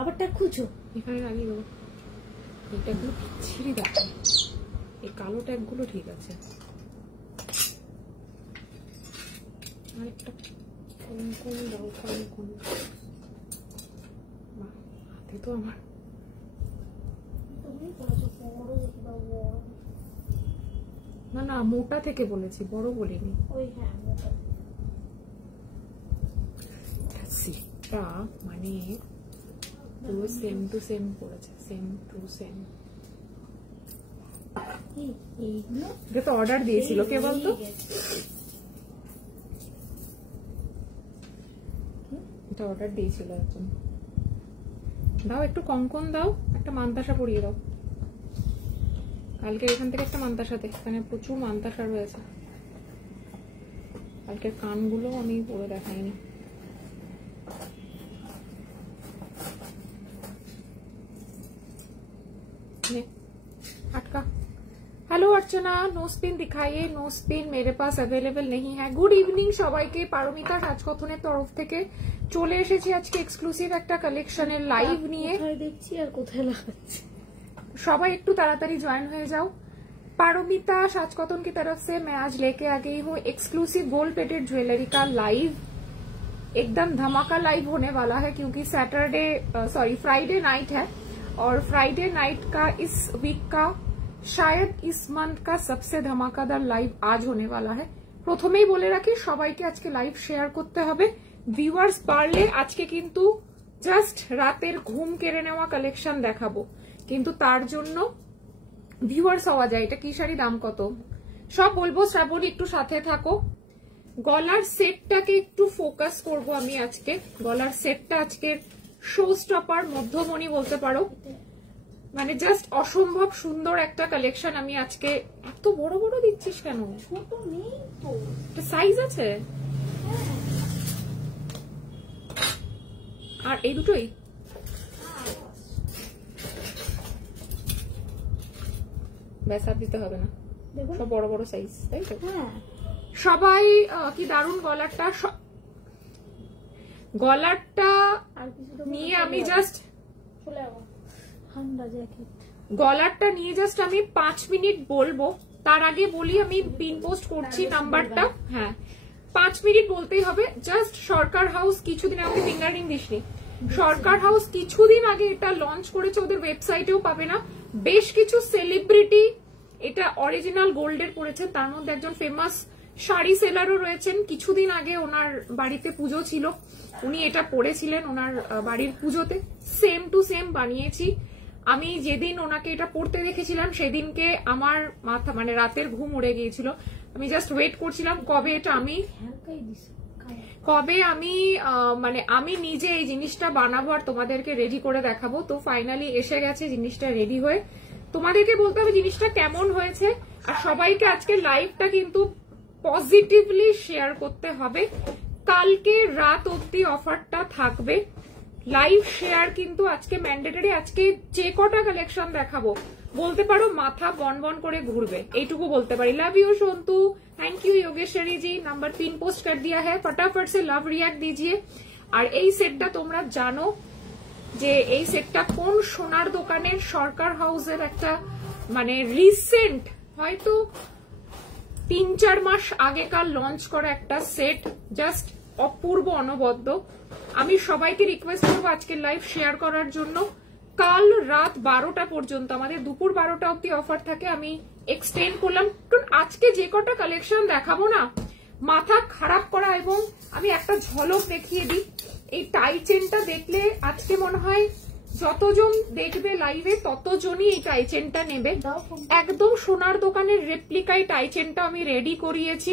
আবারটা খুঁজো, এখানে লাগিয়ে দেবো। এই ট্যাগগুলো বিচ্ছিরি দেখো, এই কালো ট্যাগগুলো ঠিক আছে। আরেকটা কোন দাও, কোন হাতে তো আমার না না মোটা থেকে বলেছি, বড় বলিনি। ওই হ্যাঁ মোটা। সেটটা মানে পুরো সেম টু সেম পড়েছে, সেম টু সেম। এইগুলো এটা তো অর্ডার দিয়েছিল কে বলতো? এটা অর্ডার দিয়েছিল একজন। দাও একটু কঙ্কন দাও, একটা মান্তাসা পরিয়ে দাও। কালকে এখান থেকে একটা মান্তাসা দে, এখানে প্রচুর মান্তাসা রয়েছে। কালকের কানগুলো আমি পরে দেখাইনি। अटका। हेलो अर्चना, नो स्पिन दिखाइए। नो स्पिन मेरे पास अवेलेबल नहीं है। गुड इवनिंग সবাইকে, পারমিতা সাজকথনের তরফ থেকে চলে এসেছি আজকে এক্সক্লুসিভ একটা কালেকশনের লাইভ নিয়ে। কোথায় দেখছি আর কোথায় লাগাচ্ছি, সবাই একটু তাড়াতাড়ি জয়েন হয়ে যাও। पारोमिता साजकथन की तरफ से मैं आज लेके आ गई हूँ एक्सक्लूसिव गोल्ड प्लेटेड ज्वेलरी का लाइव। एकदम धमाका लाइव होने वाला है क्योंकि फ्राइडे नाइट है और फ्राइडे नाइट का इस वीक का शायद इस मंथ का सबसे धमाकादार लाइव आज होने वाला है। प्रथमेই বলে রাখি সবাইকে আজকে লাইভ শেয়ার করতে হবে। ভিউয়ার্স বাড়লে আজকে কিন্তু জাস্ট রাতের ঘুম কেড়ে নেওয়া কালেকশন দেখাবো, কিন্তু তার জন্য ভিউয়ার্স হওয়া যায়। এটা কি শাড়ি, দাম কত, সব বলবো। শ্রাবণী একটু সাথে থাকো। গলার সেটটাকে একটু ফোকাস করব আমি আজকে। গলার সেটটা আজকের শো স্টপার, মধ্যমণি বলতে পারো। মানে জাস্ট অসম্ভব সুন্দর একটা কালেকশন আমি আজকে। এত বড় বড় দিচ্ছিস কেন? ছোট নেই তো, সাইজ আছে। আর এই দুটোই ব্যাস, আর দিতে হবে না, সব বড় বড় সাইজ, তাই তো? সবাই কি দারুণ গলারটা। গলারটা নিয়ে আমি জাস্ট গলারটা নিয়ে জাস্ট আমি 5 মিনিট বলবো। তার আগে বলি আমি পিন পোস্ট করছি নাম্বারটা। হ্যাঁ 5 মিনিট বলতেই হবে। জাস্ট সরকার হাউস কিছুদিন আগে, ফিঙ্গারিং দিসনি, সরকার হাউস কিছুদিন আগে এটা লঞ্চ করেছে, ওদের ওয়েবসাইটেও পাবে না। বেশ কিছু সেলিব্রিটি এটা অরিজিনাল গোল্ডের পড়েছেন, তার মধ্যে একজন ফেমাস শাড়ি সেলারও রয়েছেন। কিছুদিন আগে ওনার বাড়িতে পুজো ছিল, উনি এটা পড়েছিলেন ওনার বাড়ির পুজোতে। সেম টু সেম বানিয়েছি আমি। যেদিন ওনাকে এটা পড়তে দেখেছিলাম সেদিনকে আমার মাথা মানে রাতের ঘুম উড়ে গিয়েছিল। আমি জাস্ট ওয়েট করছিলাম কবে আমি মানে আমি নিজে এই জিনিসটা বানাবো আর তোমাদেরকে রেডি করে দেখাবো। তো ফাইনালি এসে গেছে জিনিসটা রেডি হয়ে। তোমাদেরকে বলতে হবে জিনিসটা কেমন হয়েছে। আর সবাইকে আজকে লাইভটা কিন্তু পজিটিভলি শেয়ার করতে হবে। কালকে রাত অব্দি অফারটা থাকবে। লাইভ শেয়ার কিন্তু আজকে ম্যান্ডেটরি। আজকে যে কটা কালেকশন দেখাবো বলতে পারো মাথা বনবন করে ঘুরবে, এইটুকু বলতে পারি। Love you Sontu, thank you Yogeshwari ji, number 3 post कर दिया है, फटाफट से लव रिएक्ट दीजिए। আর এই সেটটা তোমরা জানো যে এই সেটটা কোন সোনার দোকানের সরকার হাউসের একটা মানে রিসেন্ট হয়তো 3-4 মাস আগেকার লঞ্চ করা একটা সেট, জাস্ট অপূর্ব অনবদ্য। আমি সবাইকে রিকোয়েস্ট করবো আজকে লাইভ শেয়ার করার জন্য। কাল রাত 12টা পর্যন্ত, আমাদের দুপুর 12টা অব্দি অফার থাকে, আমি এক্সটেন্ড করলাম। আজকে যে কটা কালেকশন দেখাবো না, মাথা খারাপ করা। এবং আমি একটা ঝলক দেখিয়ে দিই, এই টাই চেনটা দেখলে আজকে মনে হয় যতজন দেখবে লাইভে ততজনই এই টাই চেনটা নেবে। একদম সোনার দোকানের রেপ্লিকাই টাই চেনটা আমি রেডি করিয়েছি,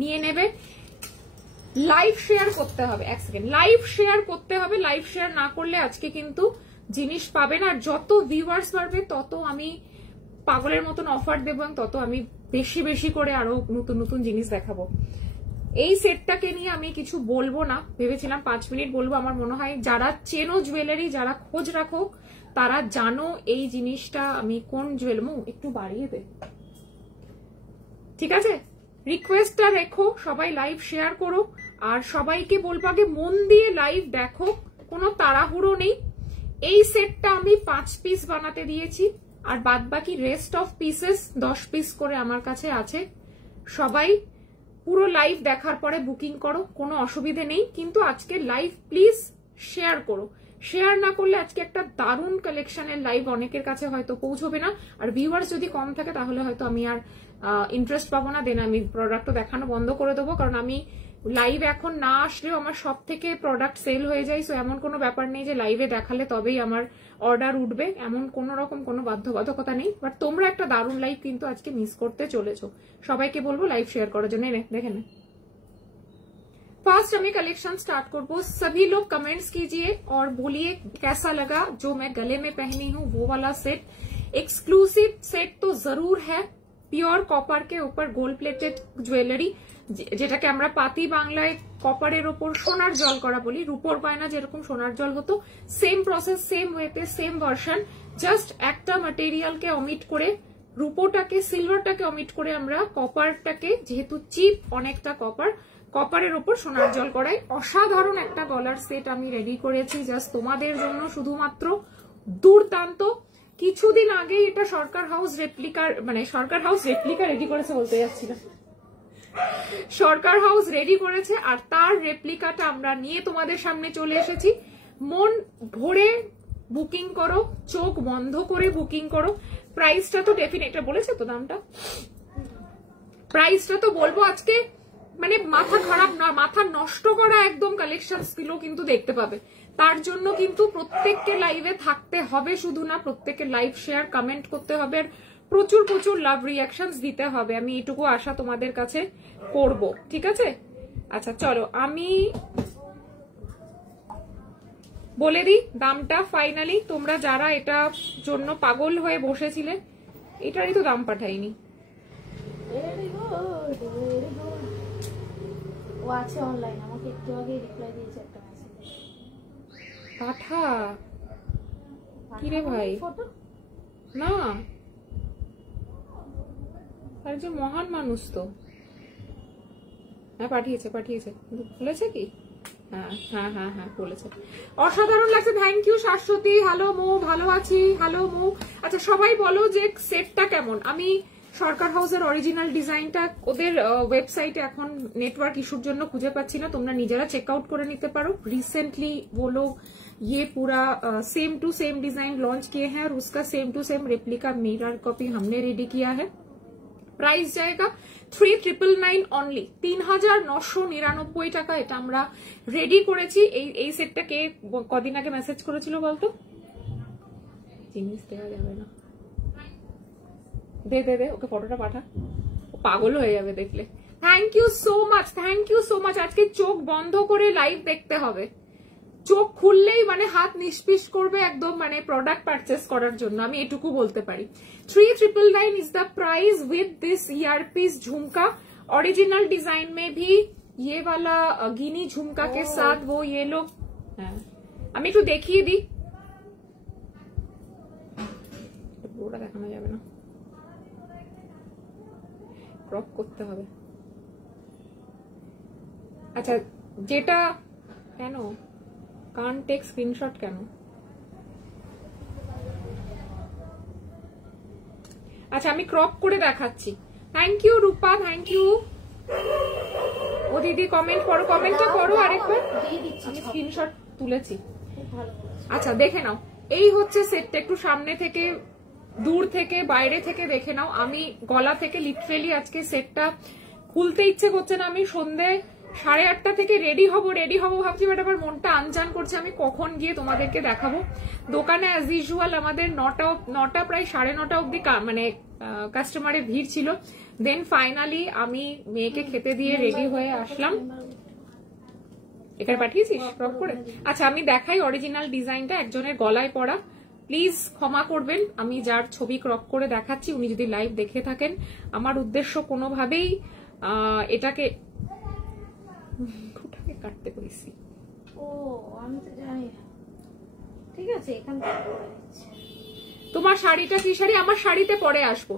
নিয়ে নেবে। লাইভ শেয়ার করতে হবে, এক সেকেন্ড, লাইভ শেয়ার করতে হবে। লাইভ শেয়ার না করলে আজকে কিন্তু জিনিস পাবে না। আর যত ভিউয়ার্স বাড়বে তত আমি পাগলের মতন অফার দেবো এবং তত আমি বেশি বেশি করে আরো নতুন নতুন জিনিস দেখাবো। এই সেটটাকে নিয়ে আমি কিছু বলবো না, ভেবেছিলাম 5 মিনিট বলবো। আমার মনে হয় যারা চেনো জুয়েলারি, যারা খোঁজ রাখো, তারা জানো এই জিনিসটা আমি কোন একটু বাড়িয়ে দে, ঠিক আছে? রিকোয়েস্টটা রেখো, সবাই লাইভ শেয়ার করো। আর সবাইকে বলবো আগে মন দিয়ে লাইভ দেখো, কোনো তাড়াহুড়ো নেই। এই সেটটা আমি 5 পিস বানাতে দিয়েছি, আর বাদ বাকি রেস্ট অফ পিসেস 10 পিস করে আমার কাছে আছে। সবাই পুরো লাইভ দেখার পরে বুকিং করো, কোনো অসুবিধে নেই। কিন্তু আজকে লাইভ প্লিজ শেয়ার করো, শেয়ার না করলে আজকে একটা দারুণ কালেকশনের লাইভ অনেকের কাছে হয়তো পৌঁছবে না, আর ভিউয়ার্স যদি কম থাকে তাহলে হয়তো আমি আর ইন্টারেস্ট পাবো না, দেন আমি প্রোডাক্টও দেখানো বন্ধ করে দেবো। কারণ আমি লাইভ এখন না আসলেও আমার সব থেকে প্রোডাক্ট সেল হয়ে যায়। সো এমন কোনো ব্যাপার নেই যে লাইভে দেখালে তবেই আমার অর্ডার উঠবে, এমন কোন রকম কোনো বাধ্যবাধকতা নেই। বাট তোমরা একটা দারুণ লাইভ কিন্তু আজকে মিস করতে চলেছো। সবাইকে বলবো লাইভ শেয়ার করার জন্য। দেখে নে फास्ट हमें कलेक्शन स्टार्ट करबो। सभी लोग कमेंट्स कीजिए और बोलिए कैसा लगा जो मैं गले में पहनी हूँ वो वाला सेट। एक्सक्लूसिव सेट तो जरूर है, प्योर कॉपर के ऊपर गोल्ड प्लेटेड ज्वेलरी, যেটাকে আমরা পাতি বাংলায় কপারের ওপর সোনার জল করা বলি। রূপোর গয়না যেরকম সোনার জল হতো, সেম প্রসেস, সেম ওয়েতে, সেম ভার্সন। জাস্ট একটা ম্যাটেরিয়ালকে অমিট করে, রূপোটাকে সিলভারটাকে অমিট করে আমরা কপারটাকে, যেহেতু চিপ অনেকটা কপারের ওপর সোনার জল করাই অসাধারণ একটা গলার সেট আমি রেডি করেছি জাস্ট তোমাদের জন্য, শুধুমাত্র দুর্দান্ত। কিছুদিন আগে এটা সরকার হাউস রেপ্লিকা রেডি করেছে, বলতে যাচ্ছি না, সরকার হাউস রেডি করেছে, আর তার রেপ্লিকাটা আমরা নিয়ে তোমাদের সামনে চলে এসেছি। মন ভরে বুকিং করো, চোখ বন্ধ করে বুকিং করো। প্রাইসটা তো ডেফিনেট, এটা বলেছে তো দামটা, প্রাইসটা তো বলবো আজকে, মানে মাথা খারাপ না, মাথা নষ্ট করা একদম কালেকশন গুলো কিন্তু দেখতে পাবে। তার জন্য কিন্তু প্রত্যেককে লাইভে থাকতে হবে, শুধু না প্রত্যেককে লাইভ শেয়ার কমেন্ট করতে হবে, আর প্রচুর প্রচুর লাভ রিয়াকশনস দিতে হবে। আমি এইটুকু আশা তোমাদের কাছে করব, ঠিক আছে? আচ্ছা চলো আমি বলে দিই দামটা ফাইনালি। তোমরা যারা এটা জন্য পাগল হয়ে বসেছিলে, এটারই তো দাম পাঠাইনি। ও আছে অনলাইন, আমাকে একটু আগে রিপ্লাই দিয়েছে একটা মেসেজ। পাঠা কি রে ভাই? ফটো না, আরেকজন মহান মানুষ তো। হ্যাঁ পাঠিয়েছে, বলেছে কি? হ্যাঁ বলেছে। অসাধারণ লাগছে, থ্যাংক ইউ শাশ্বতী। হ্যালো মো, ভালো আছি। হ্যালো মো। আচ্ছা সবাই বলো যে সেটটা কেমন। আমি সরকার হাউসের অরিজিনাল ডিজাইনটা ওদের ওয়েবসাইটে এখন নেটওয়ার্ক ইস্যুর জন্য খুঁজে পাচ্ছি না, তোমরা নিজেরা চেক আউট করে নিতে পারো। रिसेंटली वो लोग ये पूरा same to same design launch किए हैं और उसका same to same replica mirror copy हमने रेडी किया है। प्राइस जाएगा 3999 অনলি, 3999 টাকা। এটা আমরা রেডি করেছি। এই সেটটা কে কদিন আগে মেসেজ করেছিল বলতো? জিনিস দেওয়া যাবে না, দে ওকে ফটোটা পাঠা, পাগল হয়ে যাবে দেখলে। Thank you so much. আজকে চোখ বন্ধ করে লাইভ দেখতে হবে, চোখ খুললেই মানে হাত নিষ্পিস করবে একদম, মানে প্রোডাক্ট পারচেস করার জন্য, আমি এটুকু বলতে পারি। 3999 is the price with this earpiece झुमका। ओरिजिनल डिजाइन में भी ये वाला गिनी झुमका के साथ वो ये लोग, আমি একটু দেখিয়ে দিই, পুরোটা দেখানো যাবে না, ক্রপ করতে হবে। আচ্ছা যেটা কেন কান টেক স্ক্রিনশট কেন? আচ্ছা আমি ক্রপ করে দেখাচ্ছি। Thank you Rupa, thank you. ও দিদি কমেন্ট করো, কমেন্টটা করো আরেকবার, আমি স্ক্রিনশট তুলেছি। আচ্ছা দেখে নাও, এই হচ্ছে সেটটা। একটু সামনে থেকে, দূর থেকে, বাইরে থেকে দেখে নাও। আমি গলা থেকে লিটারেলি আজকে সেটটা খুলতে ইচ্ছে করছে না। আমি সন্ধে 8:30 থেকে রেডি হব ভাবছি, বাট আমার মনটা আনচান করছে আমি কখন গিয়ে তোমাদেরকে দেখাবো। দোকানে অ্যাজ ইউজুয়াল আমাদের 9টা প্রায় 9:30 অব্দি মানে কাস্টমারের ভিড় ছিল। দেন ফাইনালি আমি মেয়েকে খেতে দিয়ে রেডি হয়ে আসলাম। এখানে পাঠিয়েছিস ক্রপ করে? আচ্ছা আমি দেখাই অরিজিনাল ডিজাইনটা, একজনের গলায় পড়া। প্লিজ ক্ষমা করবেন, আমি যার ছবি ক্রপ করে দেখাচ্ছি উনি যদি লাইভ দেখে থাকেন। আমার উদ্দেশ্য কোনোভাবেই এটাকে কাটতে করেছি। ও আমি তো জানি না, ঠিক আছে এখান থেকে করে দিচ্ছি। তোমার শাড়িটা কি শাড়ি? আমার শাড়িতে পরে আসবো।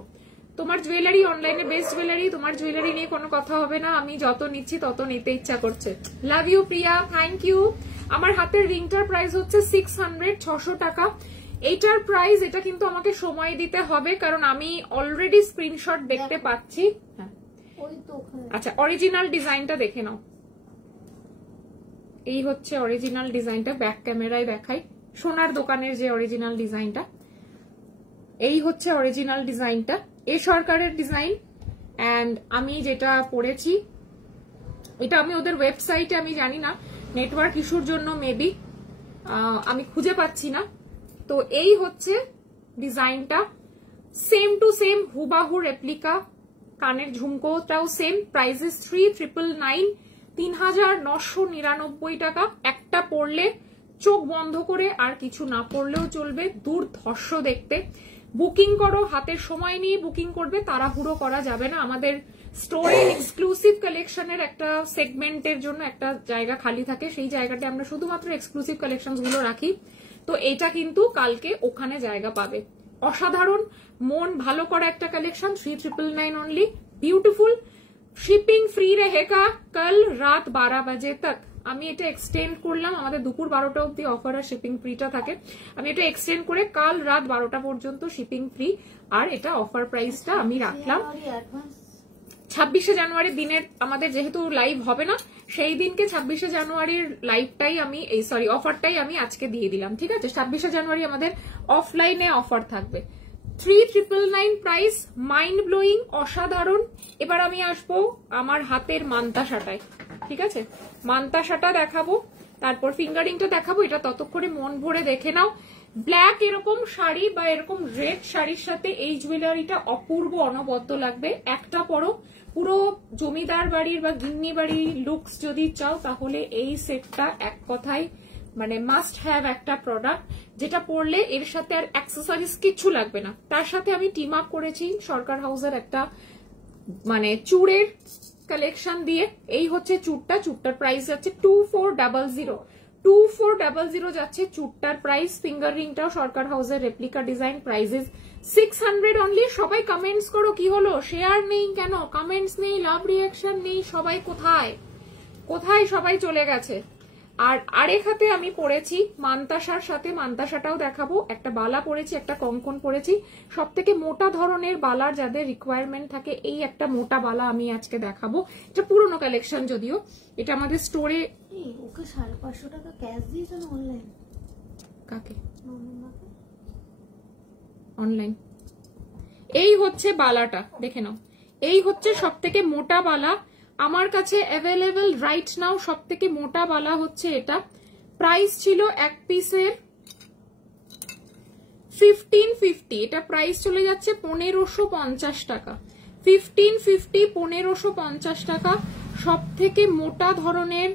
তোমার জুয়েলারি অনলাইনে বেস্ট জুয়েলারি, তোমার জুয়েলারি নিয়ে কোনো কথা হবে না। আমি যত নিচ্ছি তত নিতে ইচ্ছা করছে। Love you Priya, thank you. আমার হাতের রিংটার প্রাইস হচ্ছে 600 টাকা। এইটার প্রাইস, এটা কিন্তু আমাকে সময় দিতে হবে কারণ আমি অলরেডি স্ক্রিনশট দেখতে পাচ্ছি। হ্যাঁ আচ্ছা, অরিজিনাল ডিজাইনটা দেখে নাও। এই হচ্ছে অরিজিনাল ডিজাইনটা, ব্যাক ক্যামেরায় দেখাই। সোনার দোকানের যে অরিজিনাল ডিজাইনটা, এই হচ্ছে অরিজিনাল ডিজাইনটা, এ সরকারের ডিজাইন। অ্যান্ড আমি যেটা পরেছি এটা আমি ওদের ওয়েবসাইটে, আমি জানি না নেটওয়ার্ক ইস্যুর জন্য মেবি আমি খুঁজে পাচ্ছি না। তো এই হচ্ছে ডিজাইনটা, সেম টু সেম হুবাহু রেপ্লিকা। কানের ঝুমকোটাও সেম। প্রাইসেস 3999, 3999 টাকা। একটা পরলে চোখ বন্ধ করে, আর কিছু না পরলেও চলবে, দুর্ধর্ষ দেখতে। বুকিং করো, হাতের সময় নিয়ে বুকিং করবে, তাড়াহুড়ো করা যাবে না। আমাদের স্টোরে এক্সক্লুসিভ কালেকশনের একটা সেগমেন্টের জন্য একটা জায়গা খালি থাকে, সেই জায়গাতে আমরা শুধুমাত্র এক্সক্লুসিভ কালেকশন গুলো রাখি। তো এটা কিন্তু কালকে ওখানে জায়গা পাবে। অসাধারণ, মন ভালো করা একটা collection. 3999 only, beautiful. Shipping free रहेगा कल রাত 12 বাজে तक। আমি এটা এক্সটেন্ড করলাম, আমাদের দুপুর 12টা অব্দি অফার আর শিপিং ফ্রিটা থাকে। আমি এটা এক্সটেন্ড করে কাল রাত 12টা পর্যন্ত শিপিং ফ্রি, আর এটা অফার প্রাইসটা আমি রাখলাম। 26শে জানুয়ারি দিনের আমাদের যেহেতু লাইভ হবে না, সেই দিনকে 26শে জানুয়ারির লাইভটাই আমি, এই সরি অফারটাই আমি আজকে দিয়ে দিলাম, ঠিক আছে? 26শে জানুয়ারি আমাদের অফলাইনে অফার থাকবে। 3999 প্রাইস, মাইন্ড ব্লোয়িং, অসাধারণ। এবার আমি আসবো আমার হাতের মান্তাসাটায়, ঠিক আছে? মান্তাসাটা দেখাবো, তারপর ফিঙ্গারিংটা দেখাবো। এটা ততক্ষণে মন ভরে দেখে নাও। ব্ল্যাক এরকম শাড়ি বা এরকম রেড শাড়ির সাথে এই জুয়েলারিটা অপূর্ব অনবদ্য লাগবে। একটা পরো, পুরো জমিদার বাড়ির বা গিন্নি বাড়ির লুকস যদি চাও তাহলে এই সেটটা এক কথায় মানে মাস্ট হ্যাভ একটা প্রোডাক্ট, যেটা পরলে এর সাথে আর অ্যাক্সেসরিজ কিছু লাগবে না। তার সাথে আমি টিম আপ করেছি সরকার হাউসের একটা মানে চুড়ের কালেকশন দিয়ে। এই হচ্ছে চুড়টা, চুড়টার প্রাইস যাচ্ছে 2400, 2400 যাচ্ছে চুড়টার প্রাইস। ফিঙ্গার রিংটাও সরকার হাউসের রেপ্লিকা ডিজাইন, প্রাইসেস 600 অনলি। সবাই কমেন্টস করো, কি হলো শেয়ার নেই কেন, কমেন্টস নেই, লাভ রিয়াকশন নেই, সবাই কোথায় কোথায় সবাই চলে গেছে। আর আরেক হাতে আমি পরেছি মান্তাসার সাথে, মান্তাসাটাও দেখাবো। একটা বালা পরেছি, একটা কঙ্কন পরেছি। সব থেকে মোটা ধরনের বালার যাদের রিকোয়ারমেন্ট থাকে, এই একটা মোটা বালা আমি আজকে দেখাবো। এটা পুরনো কালেকশন যদিও, এটা আমাদের স্টোরে। ওকে 550 টাকা ক্যাশ দিয়েছে না অনলাইন? কাকে? অনলাইন। এই হচ্ছে বালাটা, দেখে নাও। এই হচ্ছে সব থেকে মোটা বালা আমার কাছে অ্যাভেলেবল রাইট নাও। সব থেকে মোটা বালা হচ্ছে এটা। প্রাইস ছিল এক পিসের 1550, এটা প্রাইস চলে যাচ্ছে 1550 টাকা। 1550, 1550 টাকা। সব থেকে মোটা ধরনের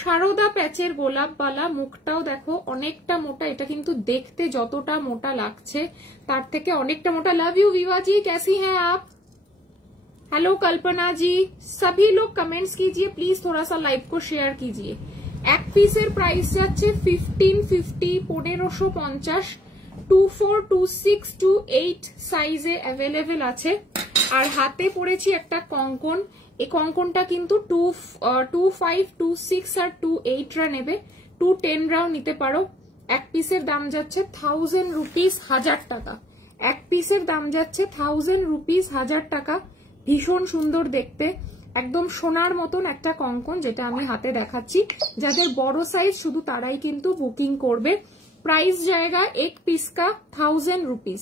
সারদা প্যাচের গোলাপ বালা। মুখটাও দেখো অনেকটা মোটা, এটা কিন্তু দেখতে যতটা মোটা লাগছে তার থেকে অনেকটা মোটা। लव यू विवा जी, कैसी हैं आप? हेलो कल्पना जी, सभी लोग कमेंट्स कीजिए प्लीज, थोड़ा सा लाइव को शेयर कीजिए। एक पीसের প্রাইস যাচ্ছে 1550, 1550, 24, 26, 28 সাইজে অ্যাভেলেবেল আছে। আর হাতে পরেছি একটা কঙ্কন। এই কঙ্কনটা কিন্তু 25, 26 আর 28 রা নেবে, 210 রাও নিতে পারো। এক পিসের দাম যাচ্ছে 1000 রুপিস, 1000 টাকা। এক পিসের দাম যাচ্ছে 1000 রুপিস, 1000 টাকা। ভীষণ সুন্দর দেখতে, একদম সোনার মতন একটা কঙ্কন, যেটা আমি হাতে দেখাচ্ছি। যাদের বড় সাইজ শুধু তারাই কিন্তু বুকিং করবে। प्राइस जाएगा एक पीस का 1000 रुपीज,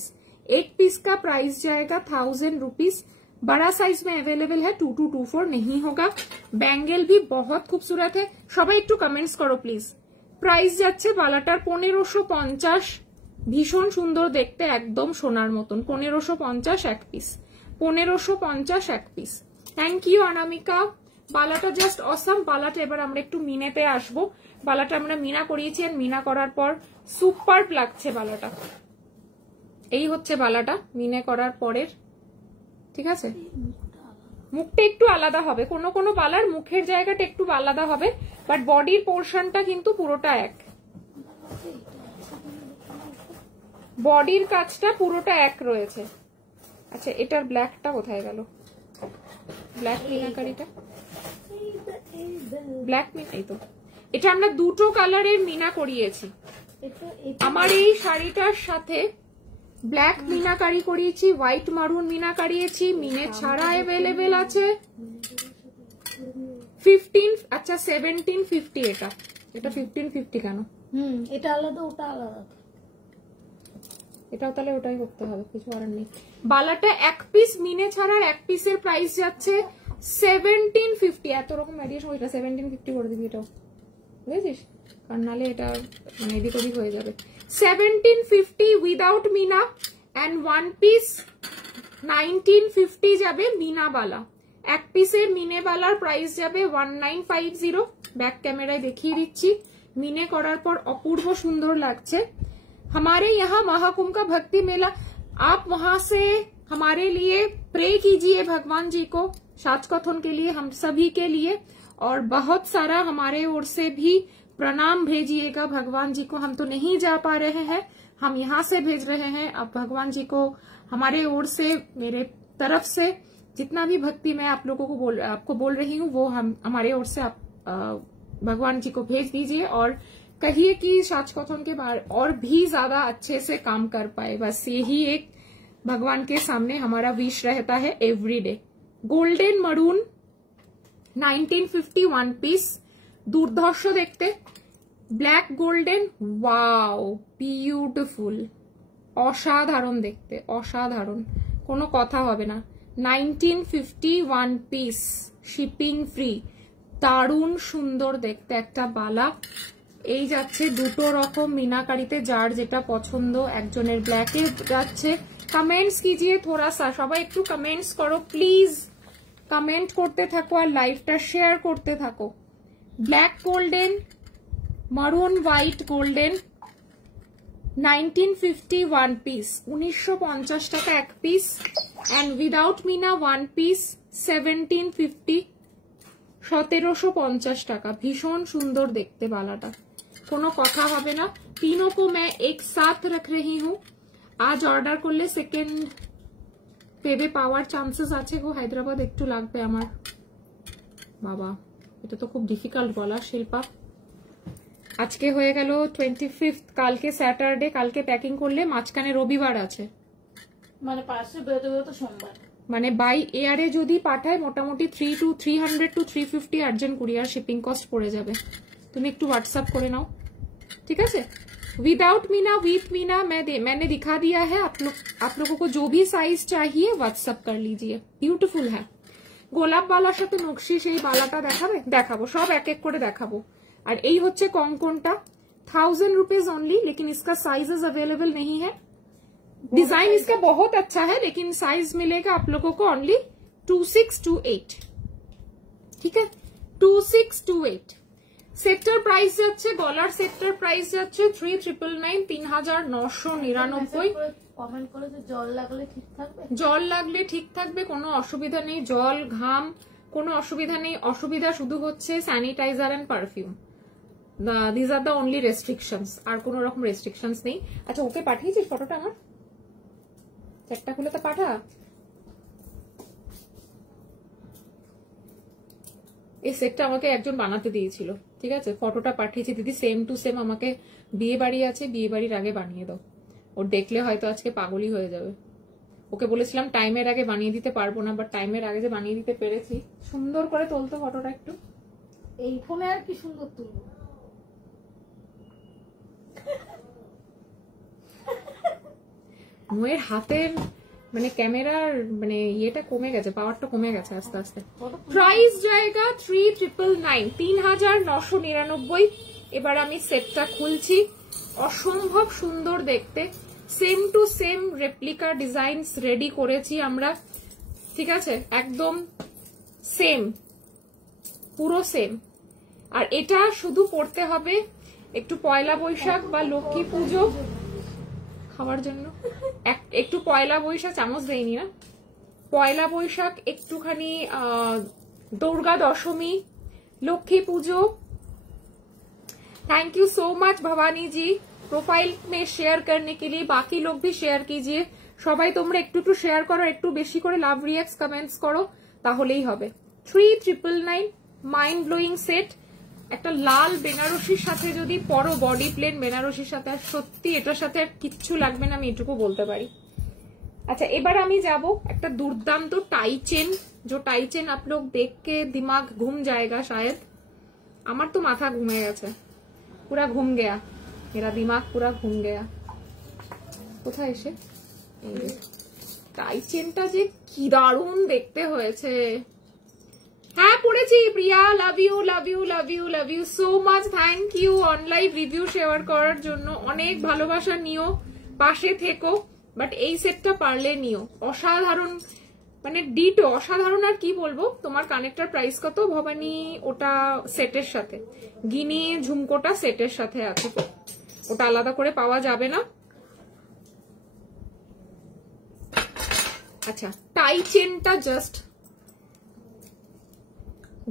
एक पीस का प्राइस जाएगा 1000 रुपीज। बड़ा साइज में अवेलेबल है, 2224 नहीं होगा। बैंगल भी बहुत खूबसूरत है। সবাই একটু কমেন্টস করো প্লিজ। প্রাইস যাচ্ছে বালাটার 1550, ভীষণ সুন্দর দেখতে, একদম সোনার মতন। 1550 এক পিস, 1550 এক পিস। Thank you Anamika. বালাটা জাস্ট অসাম। বালাটা এবার আমরা একটু মিনেতে আসবো। বালাটা আমরা মিনা করিয়েছি, আর মিনা করার পর সুপার লাগছে বালাটা। এই হচ্ছে বালাটা মিনে করার পরের, ঠিক আছে? মুখটা একটু আলাদা হবে, কোনো কোনো বালার মুখের জায়গাটা একটু আলাদা হবে, বাট বডির পোর্শনটা কিন্তু পুরোটা এক। বডির কাজটা পুরোটা এক রয়েছে। আচ্ছা, এটার ব্ল্যাকটা কোথায় গেল? ব্ল্যাক মিনাকারিটা, ব্ল্যাক মিনা, এই তো এটা আমরা দুটো কালারের মিনা করিয়েছি। আমার এই শাড়িটার সাথে ব্ল্যাক মিনাকারি করিয়েছি, হোয়াইট মারুন মিনা করিয়েছি, মিনে ছাড়া অ্যাভেলেবেল আছে 15, আচ্ছা 1750। এটা 1550 কেন? এটা আলাদা ওটা আলাদা, এটাও তাহলে ওটাই করতে হবে, কিছু করার নেই। বালাটা এক পিস মিনে ছাড়ার এক পিসের প্রাইস যাচ্ছে 1750। এত রকম ভ্যারিয়েশন, ওইটা 1750 করে দিবি এটাও, বুঝেছিস? কারণ নালে এটা মানে এদিক ওদিক হয়ে যাবে। 1750 উইদাউট মিনা অ্যান্ড ওয়ান পিস 1950 যাবে মিনা বালা। এক পিসের মিনে বালার প্রাইস যাবে 1950। ব্যাক ক্যামেরায় দেখিয়ে দিচ্ছি, মিনে করার পর অপূর্ব সুন্দর লাগছে। हमारे यहाँ महाकुंभ का भक्ति मेला, आप वहां से हमारे लिए प्रे कीजिए भगवान जी को, साच कथन के लिए, हम सभी के लिए, और बहुत सारा हमारे ओर से भी प्रणाम भेजिएगा भगवान जी को। हम तो नहीं जा पा रहे हैं, हम यहाँ से भेज रहे हैं। अब भगवान जी को हमारे ओर से, मेरे तरफ से जितना भी भक्ति मैं आप लोगों को आपको बोल रही हूँ, वो हम हमारे ओर से आप भगवान जी को भेज दीजिए और कहिए कि साच कथन के बारे और भी ज्यादा अच्छे से काम कर पाए। बस यही एक भगवान के सामने हमारा विश रहता है everyday. Golden maroon 1950 one piece, दुर्धर्ष देखते, ब्लैक गोल्डन, वाओ বিউটিফুল, অসাধারণ দেখতে, অসাধারণ, কোনো কথা হবে না। 1950 ওয়ান পিস, শিপিং ফ্রি, দারুণ সুন্দর দেখতে একটা বালা। এই যাচ্ছে দুটো রকম মিনাকারিতে, যার যেটা পছন্দ। একজনের ব্ল্যাকে যাচ্ছে। কমেন্টস কিজিয়ে থোড়া সা, সবাই একটু কমেন্টস করো প্লিজ, কমেন্ট করতে থাকো আর লাইভটা শেয়ার করতে থাকো। Black golden, maroon white golden 1950 one piece, 1950 টাকা এক পিস, and without Mina one piece 1750, 1750 টাকা। ভীষণ সুন্দর দেখতে বালাটা, কোনো কথা হবে না। तीनों को मैं एक साथ रख रही हूँ। आज অর্ডার করলে সেকেন্ড পেবে পাওয়ার চান্সেস আছে গো। হায়দ্রাবাদ একটু লাগবে আমার। বাবা এটা তো খুব ডিফিকাল্ট বলা শিল্পা। আজকে হয়ে গেল 25, কালকে স্যাটারডে, কালকে প্যাকিং করলে মাঝখানে রবিবার আছে, মানে পাশে বেরোবে তো সোমবার। মানে বাই এয়ারে যদি পাঠায় মোটামুটি 300 to 350 urgent courier shipping cost পড়ে যাবে। তুমি একটু হোয়াটসঅ্যাপ করে নাও, ঠিক আছে? विदाउट मीना, विथ मीना मैंने दिखा दिया है। आप लोगों को जो भी साइज चाहिए व्हाट्सएप कर लीजिए। ब्यूटीफुल है। গোলাপ বালার সাথে নকশি সেই বালাটা দেখাবে, দেখাবো, সব এক এক করে দেখাবো। আর এই হচ্ছে কঙ্কনটা 1000 रुपीज ओनली, लेकिन इसका साइजेस अवेलेबल नहीं है। डिजाइन इसका बहुत अच्छा है, लेकिन साइज मिलेगा आप लोगों को ओनली 2628, ठीक है? 2628 সেক্টর প্রাইস যাচ্ছে, গলার সেক্টর প্রাইস যাচ্ছে 3999, 3999। কমেন্ট করে যে জল লাগলে ঠিক থাকবে, জল লাগলে ঠিক থাকবে, কোনো অসুবিধা নেই। জল ঘাম কোনো অসুবিধা নেই। অসুবিধা শুধু হচ্ছে sanitizer and perfume. This are the only restrictions, আর কোনো রকম রেস্ট্রিকশনস নেই। আচ্ছা ওকে পাঠিয়েছিস ফটোটা আমার? চেকটা খুলে তো পাঠা। এই সেটটা আমাকে একজন বানাতে দিয়েছিল, ঠিক আছে? ফটোটা পাঠিয়েছি, দিদি সেম টু সেম আমাকে বিয়ে বাড়ি আছে, বিয়ে বাড়ির আগে বানিয়ে দাও। ওর দেখলে হয়তো আজকে পাগলই হয়ে যাবে। ওকে বলেছিলাম টাইমের আগে বানিয়ে দিতে পারবো না, বাট টাইমের আগে যে বানিয়ে দিতে পেরেছি। সুন্দর করে তুলতো ফটোটা একটু। এই ফোনে আর কি সুন্দর তুলবো। মেয়ের হাতের মানে ক্যামেরার মানে ইয়েটা কমে গেছে, পাওয়ারটা কমে গেছে আস্তে আস্তে। প্রাইস জায়গা 3999, 3999। এবার আমি সেটটা খুলছি। অসম্ভব সুন্দর দেখতে, same to same replica designs ready করেছি আমরা, ঠিক আছে? একদম সেম, পুরো সেম। আর এটা শুধু পড়তে হবে একটু পয়লা বৈশাখ বা লক্ষ্মী পুজো খাওয়ার জন্য। একটু পয়লা বৈশাখ, চামচ দেয়নি না, পয়লা বৈশাখ, একটুখানি Durga Dashami, Lakshmi Pujo. Thank you so much Bhabani ji profile में शेयर करने के लिए। बाकी लोग भी शेयर कीजिए, সবাই তোমরা একটু একটু শেয়ার করো, একটু বেশি করে লাভ রিঅ্যাক্টস কমেন্টস করো, তাহলেই হবে। 3999 মাইন্ড ব্লোয়িং সেট। একটা লাল বেনারসির সাথে যদি পরো, বডি প্লেন বেনারসির সাথে, আর সত্যি এটার সাথে আর কিচ্ছু লাগবে না, আমি এটুকু বলতে পারি। अच्छा এবার আমি যাব একটা দুর্দান্ত টাই চেন, जो टाई चेन आप लोग देख के दिमाग घूम जाएगा शायद। আমার তো মাথা ঘুমে গেছে, পুরা ঘুম গয়া, मेरा दिमाग पूरा घूम गया। কোথায় এসে টাই চেনটা যে কি দারুণ দেখতে হয়েছে। হ্যাঁ পড়েছি Priya, love you love you love you love you so much, thank you online review share করার জন্য, অনেক ভালোবাসা নিও, পাশে থেকো। বাট এই সেটটা পারলে নিও, অসাধারণ, মানে ডিটো অসাধারণ। আর কি বলবো, তোমার কানেক্টর প্রাইস কত ভবানী? ওটা সেটের সাথে, গিনি ঝুমকোটা সেটের সাথে আছে, তো ওটা আলাদা করে পাওয়া যাবে না। আচ্ছা টাই চেনটা জাস্ট,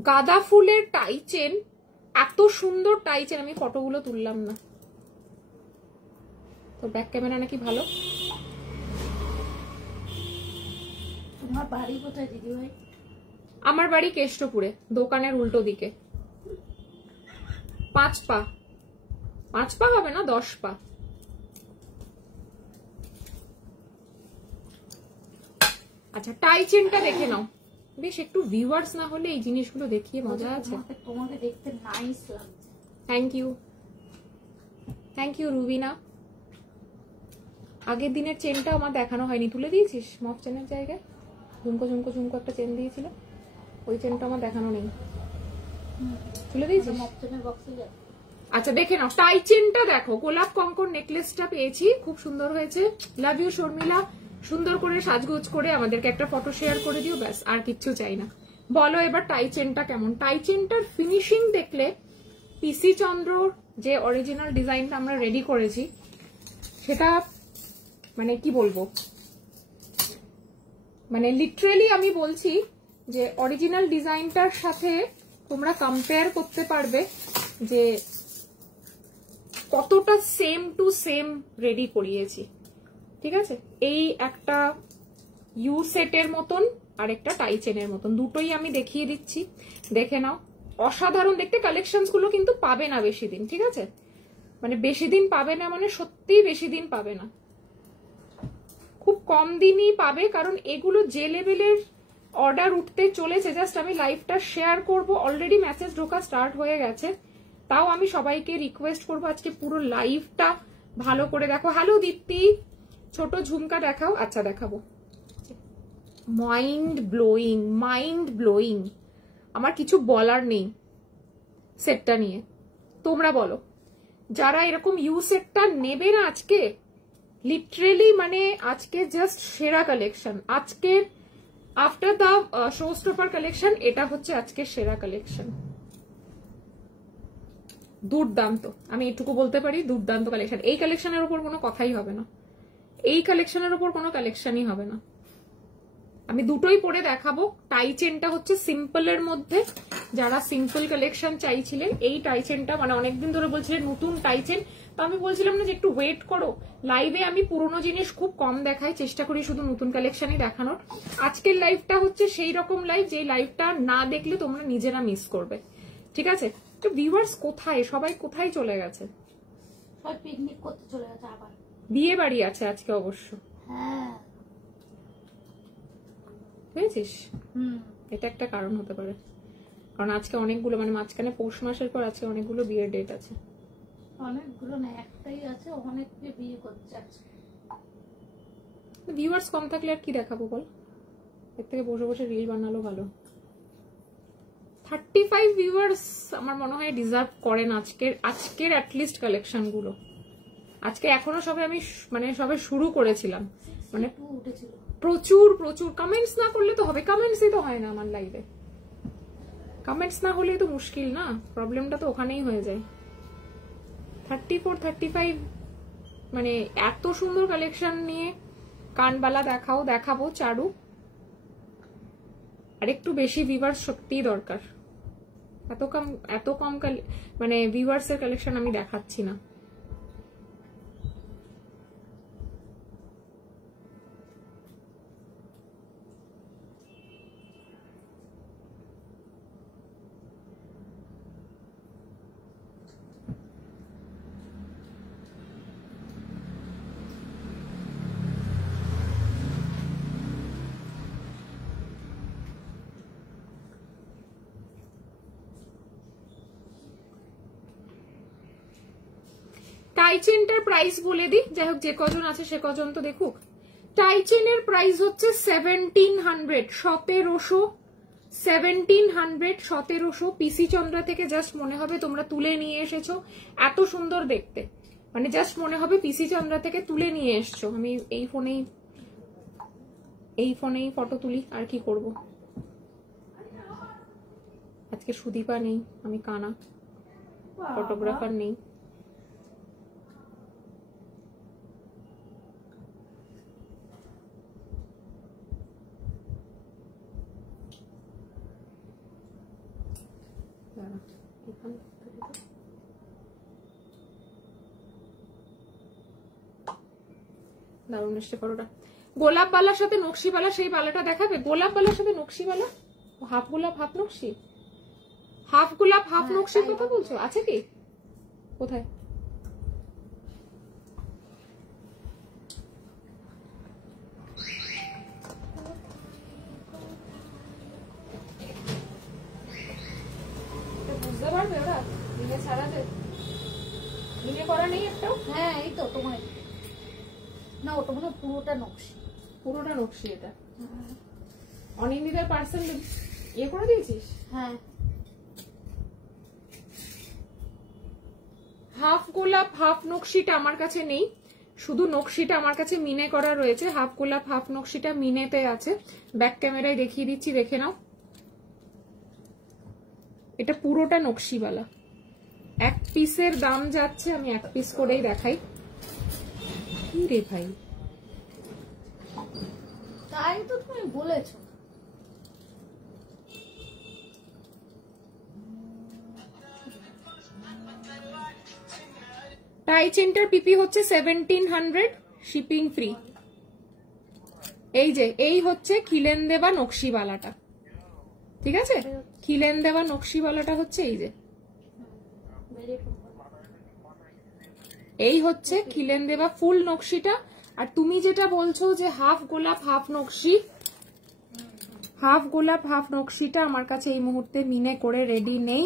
গাঁদা ফুলের টাই চেন, এত সুন্দর টাই চেন। আমি ফটোগুলো তুললাম না, তো ব্যাক ক্যামেরা নাকি ভালো। তোমার বাড়ি কোথায় দিদি ভাই? আমার বাড়ি কেষ্টপুরে, দোকানের উল্টো দিকে। 5 পা, 5 পা হবে না 10 পা। আচ্ছা টাই চেনটা দেখে নাও, বেশ একটু ভিউয়ার্স না হলে এই জিনিসগুলো দেখিয়ে মজা আছে। তোমাকে দেখতে নাইস লাগছে। Thank you Rubina. আগের দিনের চেনটা আমার দেখানো হয়নি, তুলে দিয়েছিস মফ চেনের জায়গায়? ঝুমকো ঝুমকো ঝুমকো একটা চেন দিয়েছিল, ওই চেনটা আমার দেখানো নেই, তুলে দিয়েছিস মফ চেনের বক্সে যা। আচ্ছা দেখে নাও টাই চেনটা দেখো, গোলাপ কঙ্কর নেকলেসটা পেয়েছি, খুব সুন্দর হয়েছে। লাভ ইউ শর্মিলা, সুন্দর করে সাজগোজ করে আমাদেরকে একটা ফটো শেয়ার করে দিও, ব্যাস আর কিচ্ছু চাই না। বলো এবার টাই চেনটা কেমন? টাই চেনটার ফিনিশিং দেখলে পিসি চন্দ্রর যে অরিজিনাল ডিজাইনটা আমরা রেডি করেছি, সেটা মানে কি বলবো, মানে লিটারেলি আমি বলছি যে অরিজিনাল ডিজাইনটার সাথে তোমরা কম্পেয়ার করতে পারবে যে কতটা সেম টু সেম রেডি করিয়েছি। ঠিক আছে, এই একটা ইউ সেটের মতন আর একটা টাই চেনের মতন, দুটোই আমি দেখিয়ে দিচ্ছি, দেখে নাও। অসাধারণ দেখতে। কালেকশনস গুলো কিন্তু পাবে না বেশি দিন, ঠিক আছে, মানে বেশি দিন পাবে না, মানে সত্যি বেশি দিন পাবে না, খুব কম দিনই পাবে, কারণ এগুলো যে লেভেলের অর্ডার উঠতে চলেছে। জাস্ট আমি লাইভটা শেয়ার করব, অলরেডি মেসেজ ঢোকা স্টার্ট হয়ে গেছে, তাও আমি সবাইকে রিকোয়েস্ট করবো আজকে পুরো লাইভটা ভালো করে দেখো। হ্যালো দীপ্তি, ছোট ঝুমকা দেখাও। আচ্ছা দেখাবো, মাইন্ড ব্লোয়িং, মাইন্ড ব্লোয়িং, আমার কিছু বলার নেই সেটটা নিয়ে। তোমরা বলো, যারা এরকম ইউ সেটটা নেবে না আজকে, লিটারেলি মানে আজকে জাস্ট সেরা কালেকশন, আজকে after the show stopper collection এটা হচ্ছে আজকে সেরা কালেকশন। দুর্দান্ত, আমি এটুকু বলতে পারি, দুর্দান্ত কালেকশন। এই কালেকশনের উপর কোনো কথাই হবে না, এই কালেকশনের উপর কোনো কালেকশনই হবে না। আমি দুটোই পরে দেখাবো। টাই চেনটা হচ্ছে সিম্পলের মধ্যে, যারা সিম্পল কালেকশন চাইছিলেন, এই টাই চেনটা মানে অনেকদিন ধরে বলছিলেন নতুন টাই চেন, তো আমি বলছিলাম না যে একটু ওয়েট করো, লাইভে আমি পুরোনো জিনিস খুব কম দেখাই, চেষ্টা করি শুধু নতুন কালেকশনই দেখানোর। আজকের লাইভটা হচ্ছে সেই রকম লাইভ যে লাইভটা না দেখলে তোমরা নিজেরা মিস করবে, ঠিক আছে? তো ভিউয়ার্স কোথায়, সবাই কোথায় চলে গেছে? সবাই পিকনিক করতে চলে গেছে, আবার বিয়ে বাড়ি আছে আজকে অবশ্য। হ্যাঁ বুঝেছিস, এটা একটা কারণ হতে পারে, কারণ আজকে অনেকগুলো মানে মাঝখানে পৌষ মাসের পর আজকে অনেকগুলো বিয়ের ডেট আছে। অনেকগুলো না, একটাই আছে, অনেকে বিয়ে করছে আজকে। ভিউয়ার্স কম থাকলে আর কি দেখাবো বল, এর থেকে বসে বসে রিল বানালো ভালো। 35 ভিউয়ার্স আমার মনে হয় ডিজার্ভ করেন আজকের অ্যাটলিস্ট কালেকশন গুলো। আজকে এখনো সবে আমি মানে সবে শুরু করেছিলাম, মানে উঠেছিল প্রচুর প্রচুর। কমেন্টস না করলে তো হবে, কমেন্টসই তো হয় না আমার লাইভে, কমেন্টস না হলে তো মুশকিল না, প্রবলেমটা তো ওখানেই হয়ে যায়। 34 35 মানে এত সুন্দর কালেকশন নিয়ে কানবালা দেখাবো চারু, আর একটু বেশি ভিউয়ার্স সত্যিই দরকার। এত কম মানে ভিউয়ার্স এর কালেকশন আমি দেখাচ্ছি না। টাই চেনটার প্রাইস বলে দিই, যাই হোক যে কজন আছে সে কজন তো দেখুক। টাই চেনের প্রাইস হচ্ছে 1700, 1700 পিসি চন্দ্রা থেকে। জাস্ট মনে হবে তোমরা তুলে নিয়ে এসেছো, এত সুন্দর দেখতে, মানে জাস্ট মনে হবে পিসি চন্দ্রা থেকে তুলে নিয়ে এসছো। আমি এই ফোনেই ফটো তুলি, আর কি করব। আজকে সুদীপা নেই, আমি কানা, ফটোগ্রাফার নেই। দারুণ এসছে ফটোটা। গোলাপ বালার সাথে নকশি বালা, সেই বালাটা দেখাবে? গোলাপ বালার সাথে নকশি বালা, হাফ গোলাপ হাফ নকশি, হাফ গোলাপ হাফ নকশির কথা বলছো? আছে কি? কোথায়? বুঝতে পারবে ওরা মিনে ছাড়াতে? মিনে করা নেই একটাও? হ্যাঁ এই তো তোমার না, ওটা মনে পুরোটা নকশি। পুরোটা নকশি এটা। অনিন্দিতার পার্সেল ইয়ে করে দিয়েছিস? হ্যাঁ। হাফ গোলাপ হাফ নকশিটা আমার কাছে নেই, শুধু নকশিটা আমার কাছে মিনে করা রয়েছে। হাফ গোলাপ হাফ নকশিটা মিনেতে আছে। ব্যাক ক্যামেরায় দেখিয়ে দিচ্ছি, দেখে নাও। এটা পুরোটা নকশিওয়ালা। এক পিসের দাম যাচ্ছে, আমি এক পিস করেই দেখাই। কি রে ভাই, তাই তো তুমি বলেছো। টাই চেনটার পিপি হচ্ছে 1700, শিপিং ফ্রি। এই যে এই হচ্ছে খিলেন দেওয়া নকশিওয়ালাটা, ঠিক আছে? খিলেন দেওয়া নকশিওয়ালাটা হচ্ছে এই যে, এই হচ্ছে খিলেন দেওয়া ফুল নকশিটা। আর তুমি যেটা বলছো যে হাফ গোলাপ হাফ নকশি, হাফ গোলাপ হাফ নকশিটা আমার কাছে এই মুহূর্তে মিনে করে রেডি নেই,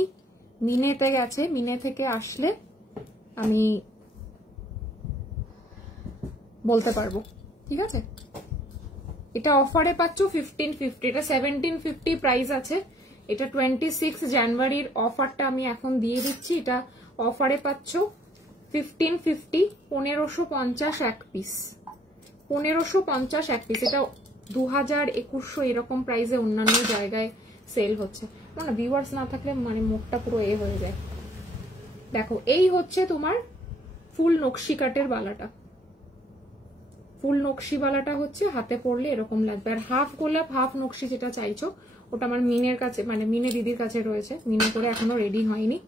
মিনেতে গেছে। মিনে থেকে আসলে আমি বলতে পারবো, ঠিক আছে? এটা অফারে পাচ্ছ 1550, এটা 1750 প্রাইস আছে। এটা 26 জানুয়ারির অফারটা আমি এখন দিয়ে দিচ্ছি। এটা অফারে পাচ্ছ 1550, 1550 এক পিস, 1550 এক পিস। এটা 2000, 2100 এরকম প্রাইসে অন্যান্য জায়গায় সেল হচ্ছে। না ভিউয়ার্স না থাকলে মানে মুখটা পুরো এ হয়ে যায়। দেখো এই হচ্ছে তোমার ফুল নকশি কাটের বালাটা, ফুল নকশি বালাটা হচ্ছে হাতে পরলে এরকম লাগবে। আর হাফ গোলাপ হাফ নকশি যেটা চাইছো ওটা আমার মিনের কাছে, মানে মিনে দিদির কাছে রয়েছে, মিনে করে এখনো রেডি হয়নি।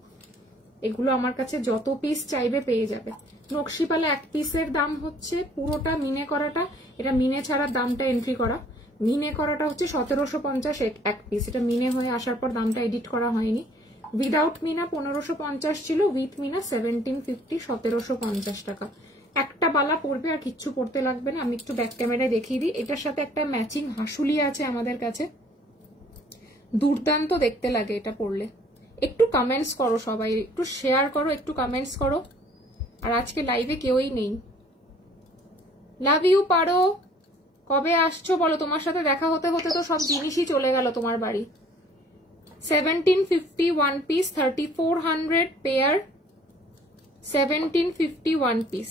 এগুলো আমার কাছে যত পিস চাইবে পেয়ে যাবে। নকশিপালা এক পিসের দাম হচ্ছে পুরোটা মিনে করাটা, এটা মিনে ছাড়ার দামটা এন্ট্রি করা, মিনে করাটা হচ্ছে 1750 এক পিস। এটা মিনে হয়ে আসার পর দামটা এডিট করা হয়নি। উইদাউট মিনা 1550 ছিল, উইথ মিনা 1750, 1750 টাকা। একটা বালা পড়বে, আর কিচ্ছু পড়তে লাগবে না। আমি একটু ব্যাক ক্যামেরায় দেখিয়ে দিই। এটার সাথে একটা ম্যাচিং হাসুলি আছে আমাদের কাছে, দুর্দান্ত দেখতে লাগে এটা পড়লে। একটু কমেন্টস করো সবাই, একটু শেয়ার করো, একটু কমেন্টস করো। আর আজকে লাইভে কেউই নেই। লাভ ইউ পারো, কবে আসছো বলো? তোমার সাথে দেখা হতে হতে তো সব জিনিসই চলে গেল তোমার বাড়ি। 1750 one piece, 3400 pair, 1750 one piece,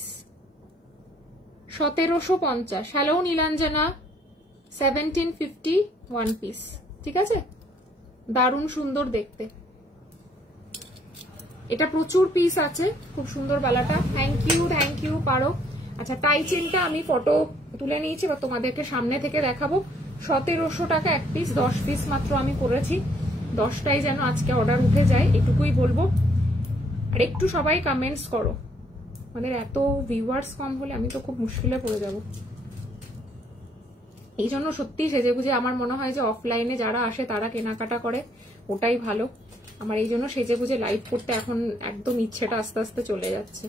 1750। Hello Nilanjana, 1750 one piece, ঠিক আছে? দারুণ সুন্দর দেখতে। এটা প্রচুর পিস আছে, খুব সুন্দর বালাটা। থ্যাংক ইউ পারো। আচ্ছা টাই চেনটা আমি ফটো তুলে নিয়েছি বা তোমাদেরকে সামনে থেকে দেখাবো। 1700 টাকা এক পিস, 10 পিস মাত্র আমি করেছি। 10টাই যেন আজকে অর্ডার উঠে যায়, এটুকুই বলবো। আর একটু সবাই কমেন্টস করো, আমাদের এত ভিউয়ার্স কম হলে আমি তো খুব মুশকিলে পড়ে যাব। এই জন্য সত্যি সেজে বুঝে আমার মনে হয় যে অফলাইনে যারা আসে তারা কেনাকাটা করে, ওটাই ভালো। আমার এই জন্য সেজে বুঝে লাইভ করতে এখন একদম ইচ্ছেটা আস্তে আস্তে চলে যাচ্ছে।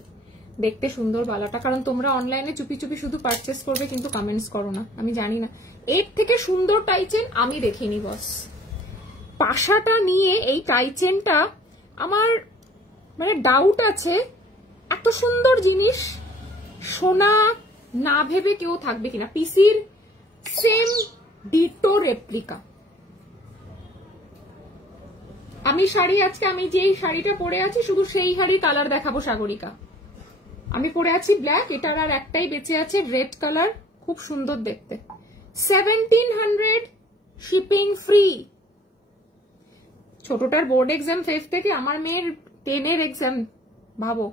দেখতে সুন্দর বালাটা, কারণ তোমরা অনলাইনে চুপি চুপি শুধু পারচেস করবে কিন্তু কমেন্টস করো না, আমি জানি না। এর থেকে সুন্দর টাই চেন আমি দেখিনি বস। পাশাটা নিয়ে এই টাই চেনটা আমার মানে ডাউট আছে এত সুন্দর জিনিস সোনা না ভেবে কেউ থাকবে কিনা। পিসির সেম ডিটো রেপ্লিকা। আমি শাড়ি আজকে আমি যেই শাড়িটা পরে আছি শুধু সেই শাড়ি কালার দেখাবো সাগরিকা। আমি পরে আছি ব্ল্যাক, এটার আর একটাই বেঁচে আছে রেড কালার, খুব সুন্দর দেখতে। 1700 শিপিং ফ্রি। ছোটটার বোর্ড এক্সাম 5 থেকে, আমার মেয়ের 10-এর এক্সাম, ভাবো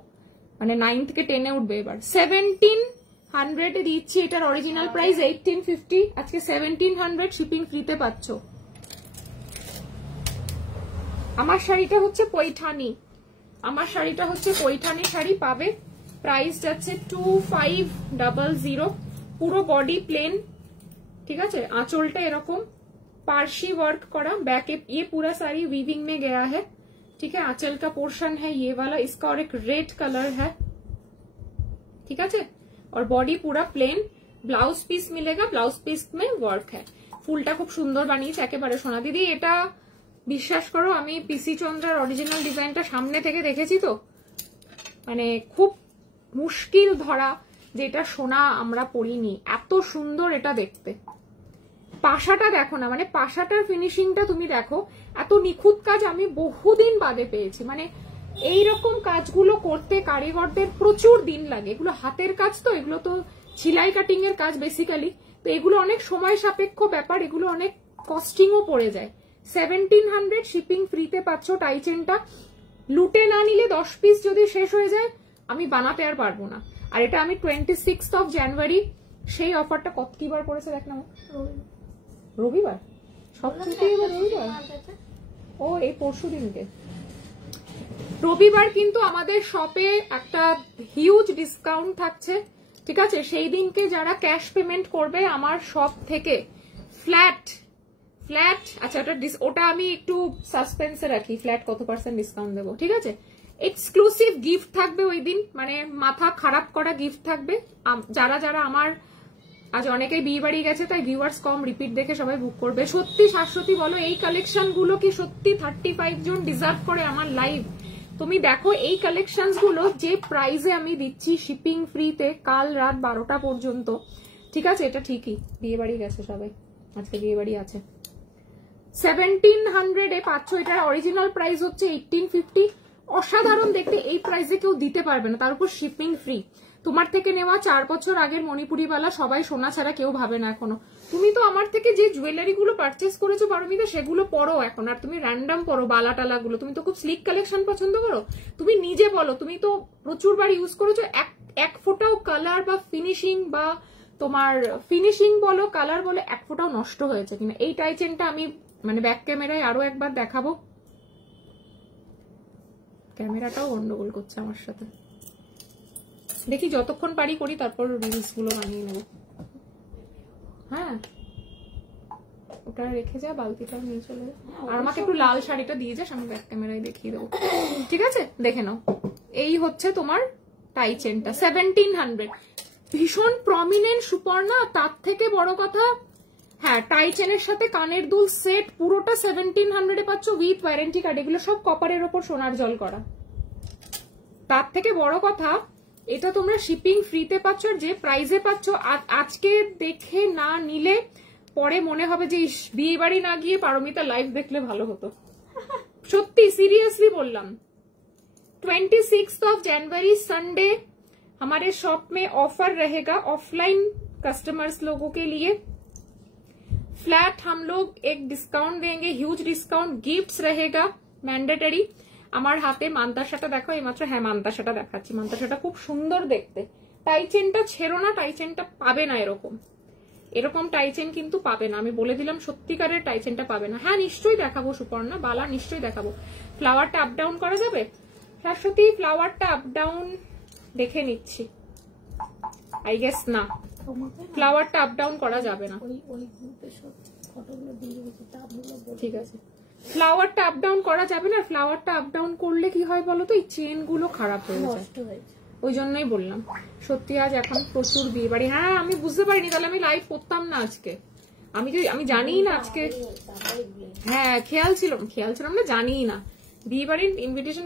মানে 9 থেকে 10-এ উঠবে এবার। 1700 দিচ্ছি, এটার অরিজিনাল প্রাইস 1850, আজকে 1700 শিপিং ফ্রিতে পাচ্ছ। আমার শাড়িটা হচ্ছে পৈঠানি, আমার শাড়িটা হচ্ছে পৈঠানি শাড়ি পাবে, প্রাইস যাচ্ছে 2500। পুরো বডি প্লেন, ঠিক আছে, आंचलটা এরকম पारसी वर्क करा, बैक ये पूरा साड़ी वीविंग में गया है, ठीक है। आंचल का पोर्शन है ये वाला, इसका और एक रेड कलर है, ठीक है। और बॉडी पूरा प्लेन, ब्लाउज पीस मिलेगा, ब्लाउज पीस में वर्क है। ফুলটা খুব সুন্দর বানিয়েছে একেবারে সোনা। দিদি এটা বিশ্বাস করো আমি পিসি চন্দ্রার অরিজিনাল ডিজাইনটা সামনে থেকে দেখেছি তো, মানে খুব মুশকিল ধরা যে এটা সোনা আমরা পরিনি, এত সুন্দর এটা দেখতে। পাশাটা দেখো না, মানে পাশাটার ফিনিশিংটা তুমি দেখো, এত নিখুঁত কাজ আমি বহুদিন বাদে পেয়েছি। মানে এইরকম কাজগুলো করতে কারিগরদের প্রচুর দিন লাগে, এগুলো হাতের কাজ তো, এগুলো তো সেলাই কাটিং এর কাজ বেসিক্যালি, তো এগুলো অনেক সময় সাপেক্ষ ব্যাপার, এগুলো অনেক কস্টিংও পড়ে যায়। 1700 শিপিং ফ্রিতে পাচ্ছ। টাই চেনটা লুটে না নিলে 10 পিস যদি শেষ হয়ে যায় আমি বানাতে আর পারবো না। আর এটা আমি 26 জানুয়ারি সেই অফারটা কত কিবার পড়েছে দেখ না, রবিবার, সবচেয়ে রবিবার, ও এই পরশু দিনকে রবিবার কিন্তু আমাদের শপে একটা হিউজ ডিসকাউন্ট থাকছে, ঠিক আছে। সেই দিনকে যারা ক্যাশ পেমেন্ট করবে আমার শপ থেকে ফ্ল্যাট, আচ্ছা ওটা আমি একটু সাসপেন্সে রাখি, ফ্ল্যাট কত % ডিসকাউন্ট দেবো, ঠিক আছে। এক্সক্লুসিভ গিফট থাকবে ওই দিন, মানে মাথা খারাপ করা গিফট থাকবে। যারা যারা আমার, আজ অনেকেই বিয়ে বাড়ি গেছে তাই ভিউয়ার্স কম, রিপিট দেখে সবাই বুক করবে। সত্যি শাশ্বতী বলো এই কালেকশন গুলো কি সত্যি 35 জন ডিজার্ভ করে আমার লাইভ? তুমি দেখো এই কালেকশন গুলো যে প্রাইসে আমি দিচ্ছি শিপিং ফ্রিতে কাল রাত 12টা পর্যন্ত, ঠিক আছে। এটা ঠিকই বিয়ে বাড়ি গেছে সবাই, আজকে বিয়ে বাড়ি আছে। 1700 পাচ্ছ, এটার অরিজিনাল প্রাইস হচ্ছে 1850। অসাধারণ দেখতে, এই প্রাইসে কেউ দিতে পারবে না, তার উপর শিপিং ফ্রি। তোমার থেকে নেওয়া 4 বছর আগের মণিপুরি বালা সবাই সোনা ছাড়া কেউ ভাবে না এখনো। তুমি তো আমার থেকে যে জুয়েলারি গুলো পারচেস করেছো পারমিতা, সেগুলো পরো এখন, আর তুমি র্যান্ডম পরো বালা টালা গুলো। তুমি তো খুব স্লিক কালেকশন পছন্দ করো, তুমি নিজে বলো, তুমি তো প্রচুর বার ইউজ করেছো, এক ফোঁটাও কালার বা ফিনিশিং বা তোমার ফিনিশিং বলো কালার বলো এক ফোঁটাও নষ্ট হয়েছে কিনা। এই টাই চেনটা আমি মানে ব্যাক ক্যামেরায় আরো একবার দেখাবো, ক্যামেরাটাও গন্ডগোল করছে আমার সাথে, দেখি যতক্ষণ পারি করি, তারপর রিলস গুলো বানিয়ে নেব। হ্যাঁ ওটা রেখে যা, বালতিটা নিয়ে চলে যা, আর আমাকে একটু লাল শাড়িটা দিয়ে যাস, আমি ব্যাক ক্যামেরায় দেখিয়ে দেবো, ঠিক আছে। দেখে নাও, এই হচ্ছে তোমার টাই চেনটা 1700, ভীষণ প্রমিনেন্ট সুপর্ণা। তার থেকে বড় কথা, হ্যাঁ টাই চেনের সাথে কানের দুল সেট পুরোটা 1700 পাচ্ছ উইথ ওয়ারেন্টি কার্ড। এগুলো সব কপারের ওপর সোনার জল করা। তার থেকে বড় কথা, এটা তোমরা শিপিং ফ্রিতে পাচ্ছ, আর যে প্রাইসে পাচ্ছ আজকে দেখে না নিলে পরে মনে হবে যে বিয়ে বাড়ি না গিয়ে পারমিতা লাইভ দেখলে ভালো হতো। সত্যি সিরিয়াसली बोललाम। 26 जनवरी संडे हमारे शॉप में ऑफर रहेगा ऑफलाइन कस्टमर्स लोगों के लिए। फ्लैट हम लोग एक डिस्काउंट देंगे, ह्यूज डिस्काउंट, गिफ्ट्स रहेगा मैंडेटरी। আমার হাতে মান্তাসাটা দেখো, এইমাত্র হ্যাঁ মান্তাসাটা দেখাচ্ছি, মান্তাসাটা খুব সুন্দর দেখতে। টাই চেনটা ছেড়ো না, টাই চেনটা পাবে না এরকম টাই চেন কিন্তু পাবে না, আমি বলে দিলাম সত্যিকারের টাই চেনটা পাবে না। হ্যাঁ নিশ্চয়ই দেখাবো সুপর্ণা, বালা নিশ্চয়ই দেখাবো। ফ্লাওয়ারটা আপ ডাউন করা যাবে শাশ্বতী? ফ্লাওয়ারটা আপ ডাউন দেখে নিচ্ছি, আই গেস না, ফ্লাওয়ারটা আপ ডাউন করা যাবে না, ঠিক আছে। ফ্লাওয়ারটা আপ ডাউন করা যাবে না, ফ্লাওয়ারটা আপ ডাউন করলে কি হয় বলো তো, এই চেন গুলো খারাপ হয়ে যায়, ওই জন্যই বললাম। সত্যি আজ এখন প্রচুর বিয়ে বাড়ি। হ্যাঁ আমি বুঝতে পারিনি, তাহলে আমি লাইভ করতাম না আজকে, আমি জানি না আজকে, হ্যাঁ খেয়াল ছিল না, জানি না বিয়ে বাড়ির ইনভিটেশন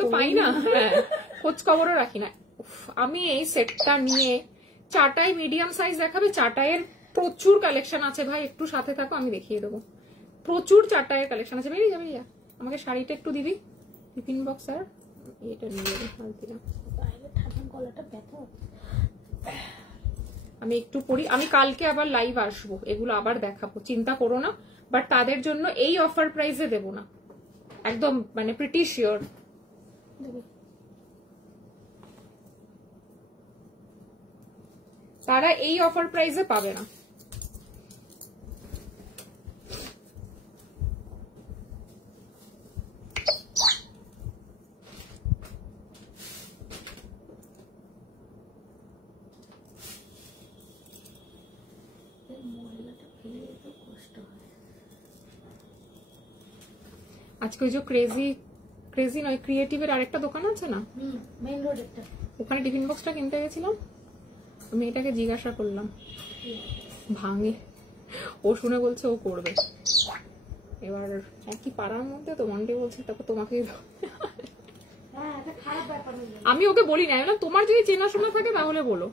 তো পাই না। হ্যাঁ খোঁজ খবরও রাখি না। আমি এই সেটটা নিয়ে চাটাই মিডিয়াম সাইজ দেখাবে, চাটাইয়ের প্রচুর কালেকশন আছে ভাই, একটু সাথে থাকো আমি দেখিয়ে দেবো। প্রচুর চাটাইয়ের কালেকশন আছে। বেরিয়ে যাবে, আমাকে শাড়িটা একটু দিবি, টিফিন বক্স আর এটা নিয়ে যাবে। আমি একটু পড়ি, আমি কালকে আবার লাইভ আসবো, এগুলো আবার দেখাবো, চিন্তা করো না। বাট তাদের জন্য এই অফার প্রাইসে দেবো না, একদম মানে প্রিটি শিওর। তারা এই অফার প্রাইসে পাবে না। আজকে ওই যে ক্রেজি নয়, ক্রিয়েটিভের আরেকটা দোকান আছে না মেইন রোড একটা, ওখানে টিফিন বক্সটা কিনতে গেছিলাম, আমি এটাকে জিজ্ঞাসা করলাম, ভাঙে। ও শুনে বলছে ও করবে। এবার একই পাড়ার মধ্যে তো মন্ডে বলছে তারপর তোমাকে আমি ওকে বলি না, তোমার যদি চেনাশোনা থাকে তাহলে বলো।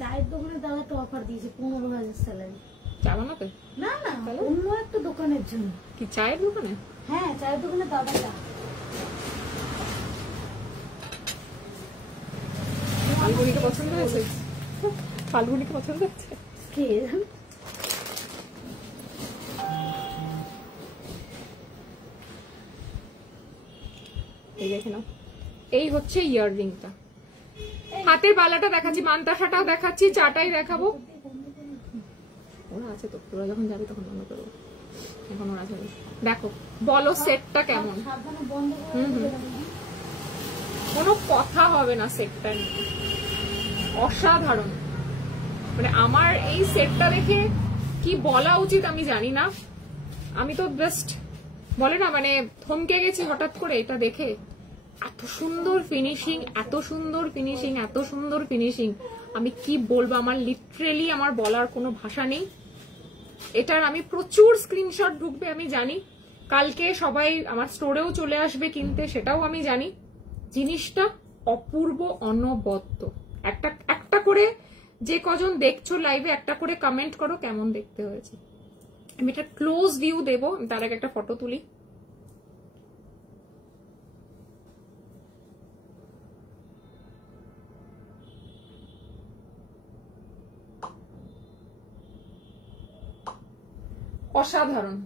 চায়ের দোকানে দাদা একটা অফার দিয়েছে 15,000 স্যালারি। চা বানাতে? না না, অন্য একটা দোকানের জন্য। কি চায়ের দোকানে? হ্যাঁ, চায়ের দোকানে দাদা চা। ফাল্গুনিকে পছন্দ হয়েছে? ফাল্গুনিকে পছন্দ হচ্ছে? কে এই দেখে নাও, এই হচ্ছে ইয়াররিংটা। হাতের বালাটা দেখাচ্ছি, মান্তাসাটাও দেখাচ্ছি, চাটাই দেখাবো। ওরা আছে তো, তোরা যখন যাবে তখন বন্ধ করবো, এখন ওরা যাবে। দেখো বলো সেটটা কেমন। কোনো কথা হবে না সেটটা নিয়ে, অসাধারণ। মানে আমার এই সেটটা দেখে কি বলা উচিত আমি জানি না, আমি তো জাস্ট বলে না মানে থমকে গেছি হঠাৎ করে এটা দেখে। এত সুন্দর ফিনিশিং, এত সুন্দর ফিনিশিং, এত সুন্দর ফিনিশিং, আমি কি বলবো, আমার লিটারেলি আমার বলার কোনো ভাষা নেই। এটার আমি প্রচুর স্ক্রিনশট ঢুকবে আমি জানি, কালকে সবাই আমার স্টোরেও চলে আসবে কিনতে, সেটাও আমি জানি। জিনিসটা অপূর্ব, অনবদ্য। একটা করে যে কজন দেখছো লাইভে একটা করে কমেন্ট করো কেমন দেখতে হয়েছে। আমি এটা ক্লোজ ভিউ দেবো, তার আগে একটা ফটো তুলি। অসাধারণ,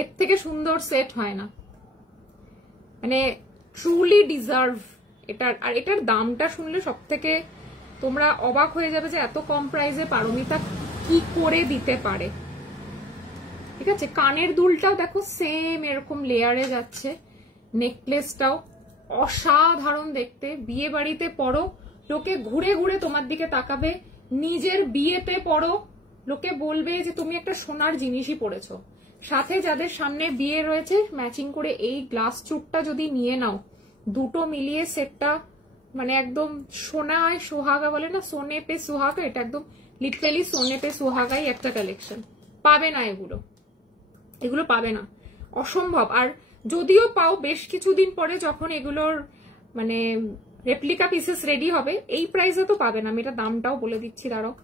এর থেকে সুন্দর সেট হয় না, মানে ট্রুলি ডিজার্ভ এটার। আর এটার দামটা শুনলে সব থেকে তোমরা অবাক হয়ে যাবে যে এত কম প্রাইসে পারমিতা কি করে দিতে পারে। ঠিক আছে, কানের দুলটাও দেখো সেম এরকম লেয়ারে যাচ্ছে, নেকলেসটাও অসাধারণ দেখতে। বিয়ে বাড়িতে পরো, লোকে ঘুরে ঘুরে তোমার দিকে তাকাবে। নিজের বিয়েতে পরো, লোকে বলবে যে তুমি একটা সোনার জিনিসই পরেছো। সাথে যাদের সামনে বিয়ে রয়েছে ম্যাচিং করে এই গ্লাস চুটটা যদি নিয়ে নাও, দুটো মিলিয়ে সেটটা মানে একদম সোনায় সোহাগা বলে না, সোনে পে সোহাগা, এটা একদম লিটারালি সোনে পে সোহাগাই একটা কালেকশন। পাবে না এগুলো, এগুলো পাবে না, অসম্ভব। আর যদিও পাও বেশ কিছুদিন পরে যখন এগুলোর মানে রেপ্লিকা পিসেস রেডি হবে, এই প্রাইসে তো পাবে না। আমি এটা দামটাও বলে দিচ্ছি, দাঁড়াও।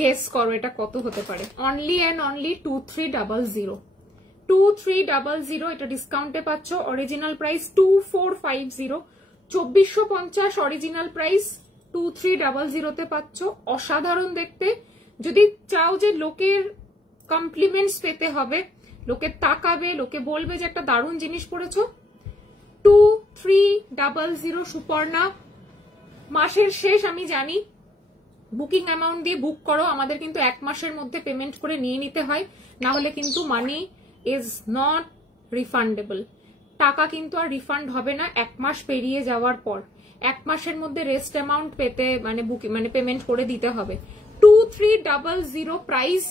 গেস করো এটা কত হতে পারে। Only and only 2300, 2300। এটা ডিসকাউন্টে পাচ্ছ। অরিজিনাল প্রাইস 2450, 2450 অরিজিনাল প্রাইস, 2300 পাচ্ছ। অসাধারণ দেখতে। যদি চাও যে লোকের কমপ্লিমেন্টস পেতে হবে, লোকে তাকাবে, লোকে বলবে যে একটা দারুণ জিনিস পড়েছো, 2300 সুপর্ণা। মাসের শেষ আমি জানি, বুকিং অ্যামাউন্ট দিয়ে বুক করো, আমাদের কিন্তু 1 মাসের মধ্যে পেমেন্ট করে নিয়ে নিতে হয়, না হলে কিন্তু মানি ইজ নট রিফান্ডেবল। টাকা কিন্তু আর রিফান্ড হবে না 1 মাস পেরিয়ে যাওয়ার পর। 1 মাসের মধ্যে রেস্ট অ্যামাউন্ট পেতে মানে বুকিং মানে পেমেন্ট করে দিতে হবে। 2300 প্রাইস,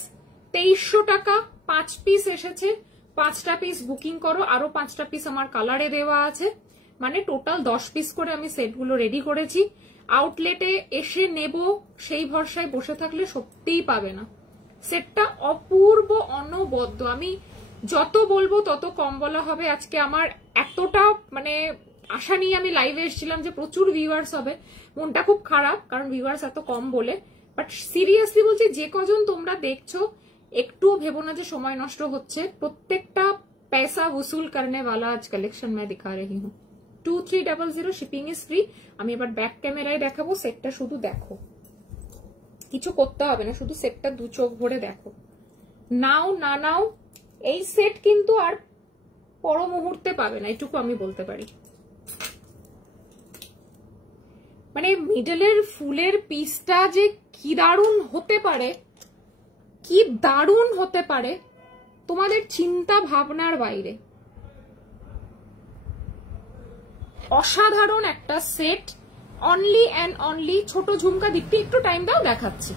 2300 টাকা 5 পিস এসেছে। 5টা পিস বুকিং করো, আরো 5টা পিস আমার কালারে দেওয়া আছে, মানে টোটাল 10 পিস করে আমি সেটগুলো রেডি করেছি। আউটলেটে এসে নেব সেই ভরসায় বসে থাকলে সত্যিই পাবে না। সেটটা অপূর্ব, অনবদ্য। আমি যত বলবো তত কম বলা হবে। আজকে আমার এতটা মানে আশা নিয়ে আমি লাইভে এসেছিলাম যে প্রচুর ভিউয়ার্স হবে, মনটা খুব খারাপ কারণ ভিউয়ার্স এত কম বলে। বাট সিরিয়াসলি বলছি, যে কজন তোমরা দেখছো একটুও ভেবো না যে সময় নষ্ট হচ্ছে। প্রত্যেকটা पैसा वसूल करने वाला आज कलेक्शन मैं दिखा रही हूँ। 2300 শিপিং ইজ ফ্রি। আমি এবার ব্যাক ক্যামেরায় দেখাবো, সেটটা শুধু দেখো, কিছু করতে হবে না, শুধু সেটটা দু চোখ ভরে দেখো। নাও না নাও এই সেট কিন্তু আর পর মুহূর্তে পাবে না, এটুকু আমি বলতে পারি। মানে মিডলের ফুলের পিসটা যে কি দারুণ হতে পারে, কি দারুণ হতে পারে, তোমাদের চিন্তা ভাবনার বাইরে। অসাধারণ একটা সেট, অনলি অ্যান্ড অনলি। ছোট ঝুমকা দিকটি একটু টাইম দাও, দেখাচ্ছি।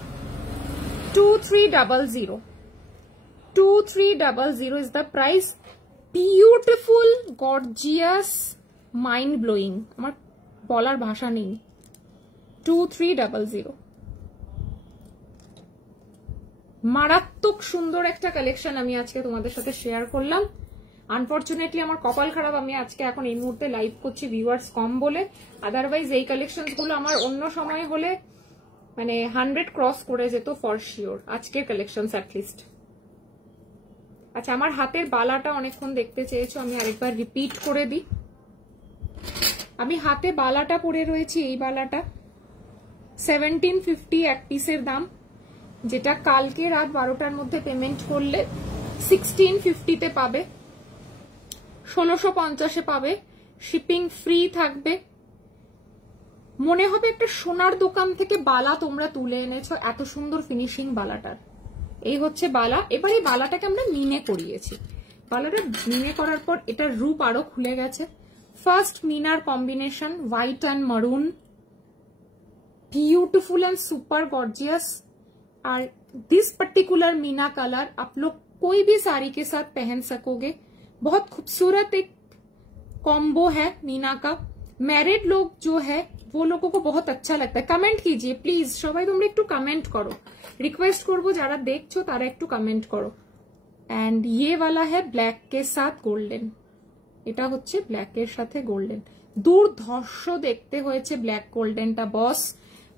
2300 is the price. Beautiful, gorgeous, mind blowing. আমার বলার ভাষা নেই। 2300 মারাত্মক সুন্দর একটা কালেকশন আমি আজকে তোমাদের সাথে শেয়ার করলাম। আনফরচুনেটলি আমার কপাল খারাপ, আমি আজকে এখন এই মুহূর্তে লাইভ করছি ভিউয়ার্স কম বলে। আদারওয়াইজ এই কালেকশন গুলো আমার অন্য সময় হলে মানে 100 ক্রস করে যেত ফর শিওর, আজকের কালেকশন অ্যাটলিস্ট। আচ্ছা, আমার হাতের বালাটা অনেকক্ষণ দেখতে চেয়েছো, আমি আরেকবার রিপিট করে দিই। আমি হাতে বালাটা পরে রয়েছি, এই বালাটা 1750 এক পিসের দাম, যেটা কালকে রাত 12টার মধ্যে পেমেন্ট করলে 1650-তে পাবে, 1650-এ পাবে। শিপিং ফ্রি থাকবে। মনে হবে একটা সোনার দোকান থেকে বালা তোমরা তুলে এনেছো, এত সুন্দর ফিনিশিং বালাটার। এই হচ্ছে বালা। এবার এই বালাটাকে আমরা মিনে করিয়েছি। বালাটা মিনে করার পর এটার রূপ আরো খুলে গেছে। First Minar combination, white and maroon, beautiful and super gorgeous. और दिस पर्टिकुलर मीना कलर आप लोग कोई भी साड़ी के साथ पहन सकोगे। बहुत खूबसूरत एक कॉम्बो है मीना का। मैरिड लोग जो है वो लोगों को बहुत अच्छा लगता है। कमेंट कीजिए प्लीज, সবাই তোমরা একটু কমেন্ট করো, रिक्वेस्ट করবো যারা দেখছো তারা একটু কমেন্ট করো। एंड ये वाला है ब्लैक के साथ गोल्डन। এটা হচ্ছে ব্ল্যাক এর সাথে গোল্ডেন। দুর্ধর্ষ দেখতে হয়েছে ব্ল্যাক গোল্ডেনটা বস,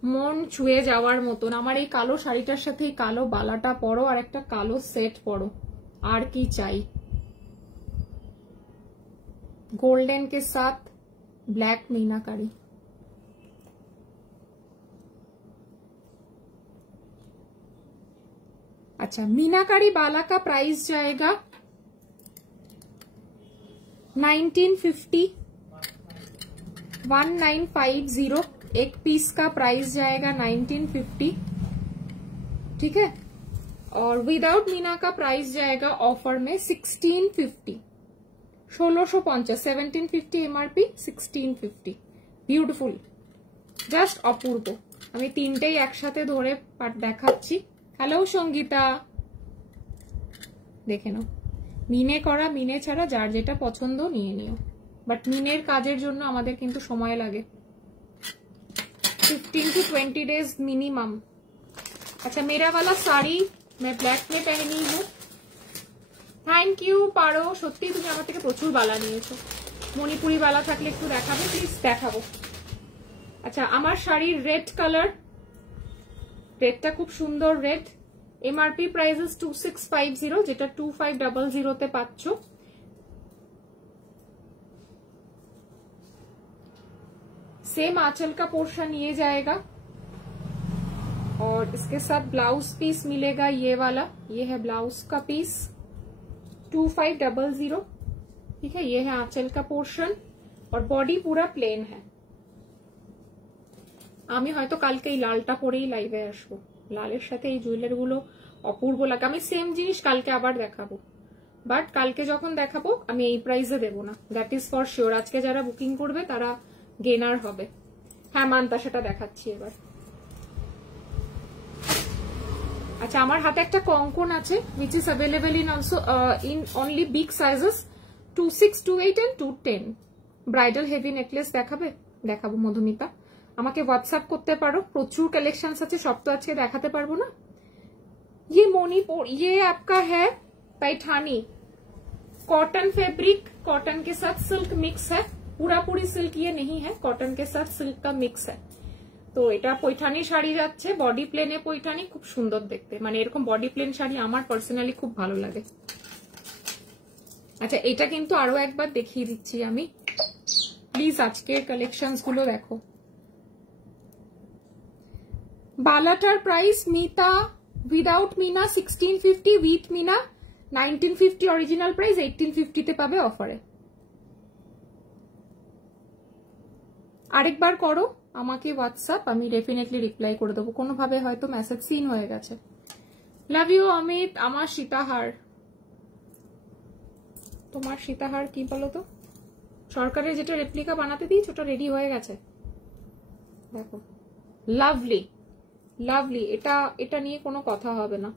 মন ছুঁয়ে যাওয়ার মতন। আমার এই কালো শাড়িটার সাথে এই কালো বালাটা পরো আর একটা কালো সেট পরো, আর কি চাই। गोल्डन के साथ ब्लैक मीनाकारी। अच्छा, मीनाकारी बाला का प्राइस जाएगा 1950, 1950। एक पीस का प्राइस जाएगा 1950, ठीक है। और विदाउट मीना का प्राइस जाएगा ऑफर में 1650, 1650, 1750 एमआरपी, 1650। ब्यूटीफुल, জাস্ট অপূর্ব। আমি তিনটেই একসাথে ধরে দেখাচ্ছি। হ্যালো সঙ্গীতা, দেখে নাও। মিনে করা, মিনে ছাড়া যার যেটা পছন্দ নিয়ে নিও, বাট মিনের কাজের জন্য আমাদের কিন্তু সময় লাগে, 15 to 20 डेज मिनिमम। अच्छा, मेरा वाला साड़ी मैं ब्लैक में पहनी हूँ। थैंक यू पारो, সত্যি তুমি আমার থেকে প্রচুর বালা নিয়েছো। মণিপুরি বালা থাকলে একটু দেখাবে প্লিজ, দেখাবো। আচ্ছা, আমার শাড়ির রেড কালার, রেডটা খুব সুন্দর রেড। এমআরপি প্রাইস 2650, যেটা 2500-তে পাচ্ছ। सेम आंचल का पोर्शन ये जाएगा और इसके साथ ब्लाउज पीस मिलेगा ये वाला। ये है ब्लाउज का पीस 2500, ठीक है। ये है आंचल का पोर्शन और बॉडी पूरा प्लेन है। আমি হয়তো কালকে এই লালটা পরেই লাইভে আসবো। লালের সাথে এই জুয়েলারি গুলো অপূর্ব লাগে। আমি সেম জিনিস কালকে আবার দেখাবো, বাট কালকে যখন দেখাবো আমি এই প্রাইসে দেবো না, দ্যাট ইজ ফর শিওর। আজকে যারা বুকিং করবে তারা গেনার হবে। হ্যাঁ মান্তা, সেটা দেখাচ্ছি এবার। আচ্ছা, আমার হাতে একটা কঙ্কন আছে which is available in also in only big sizes 26, 28 and 210. Bridal heavy necklace দেখাবে? দেখাবো মধুমিতা, আমাকে হোয়াটসঅ্যাপ করতে পারো, প্রচুর কালেকশনস আছে, সব তো আজকে দেখাতে পারবো না। ये मणिपुर, ये आपका है पैठानी कॉटन फैब्रिक, कॉटन के साथ सिल्क मिक्स है, पूरा पूरी सिल्क ये नहीं है, कॉटन के साथ सिल्क का मिक्स है। তো এটা পৈঠানি শাড়ি যাচ্ছে, বডি প্লেনে পৈঠানি, খুব সুন্দর দেখতে, মানে এরকম বডি প্লেন শাড়ি আমার পার্সোনালি খুব ভালো লাগে। আচ্ছা, এটা কিন্তু আরো একবার দেখিয়ে দিচ্ছি আমি, প্লিজ আজকের কালেকশনস গুলো দেখো। বালাটার price Mita without meena 1650, with meena 1950, original price 1850 তে পাবে অফারে। আরেকবার করো আমাকে হোয়াটসঅ্যাপ, আমি ডেফিনেটলি রিপ্লাই করে দেবো, কোনোভাবে হয়তো মেসেজ সিন হয়ে গেছে। Love you Amit. আমার সীতাহার, তোমার সীতাহার কি বলো তো? সরকারের যেটা রেপ্লিকা বানাতে দিয়েছ ওটা রেডি হয়ে গেছে, দেখো, লাভলি লাভলি, এটা নিয়ে কোনো কথা হবে না।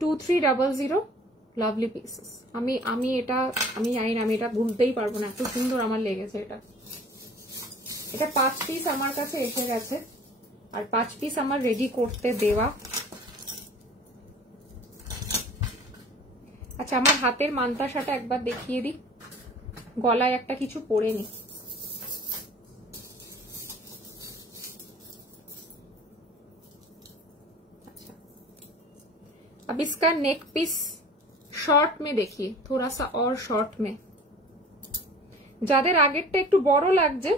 2300, লাভলি পিসেস। আমি এটা আমি জানি না, আমি এটা ভুলতেই পারবো না, এত সুন্দর আমার লেগেছে এটা। এটা 5 পিস আমার কাছে এসে গেছে, আর 5 পিস আমার রেডি করতে দেওয়া। আচ্ছা, আমার হাতের মান্তাসাটা একবার দেখিয়ে দিই, গলায় একটা কিছু পরে নি। अच्छा, अब इसका नेक पीस शॉर्ट में देखिए, थोड़ा सा और शॉर्ट में। যাদের আগেরটা একটু বড় লাগছে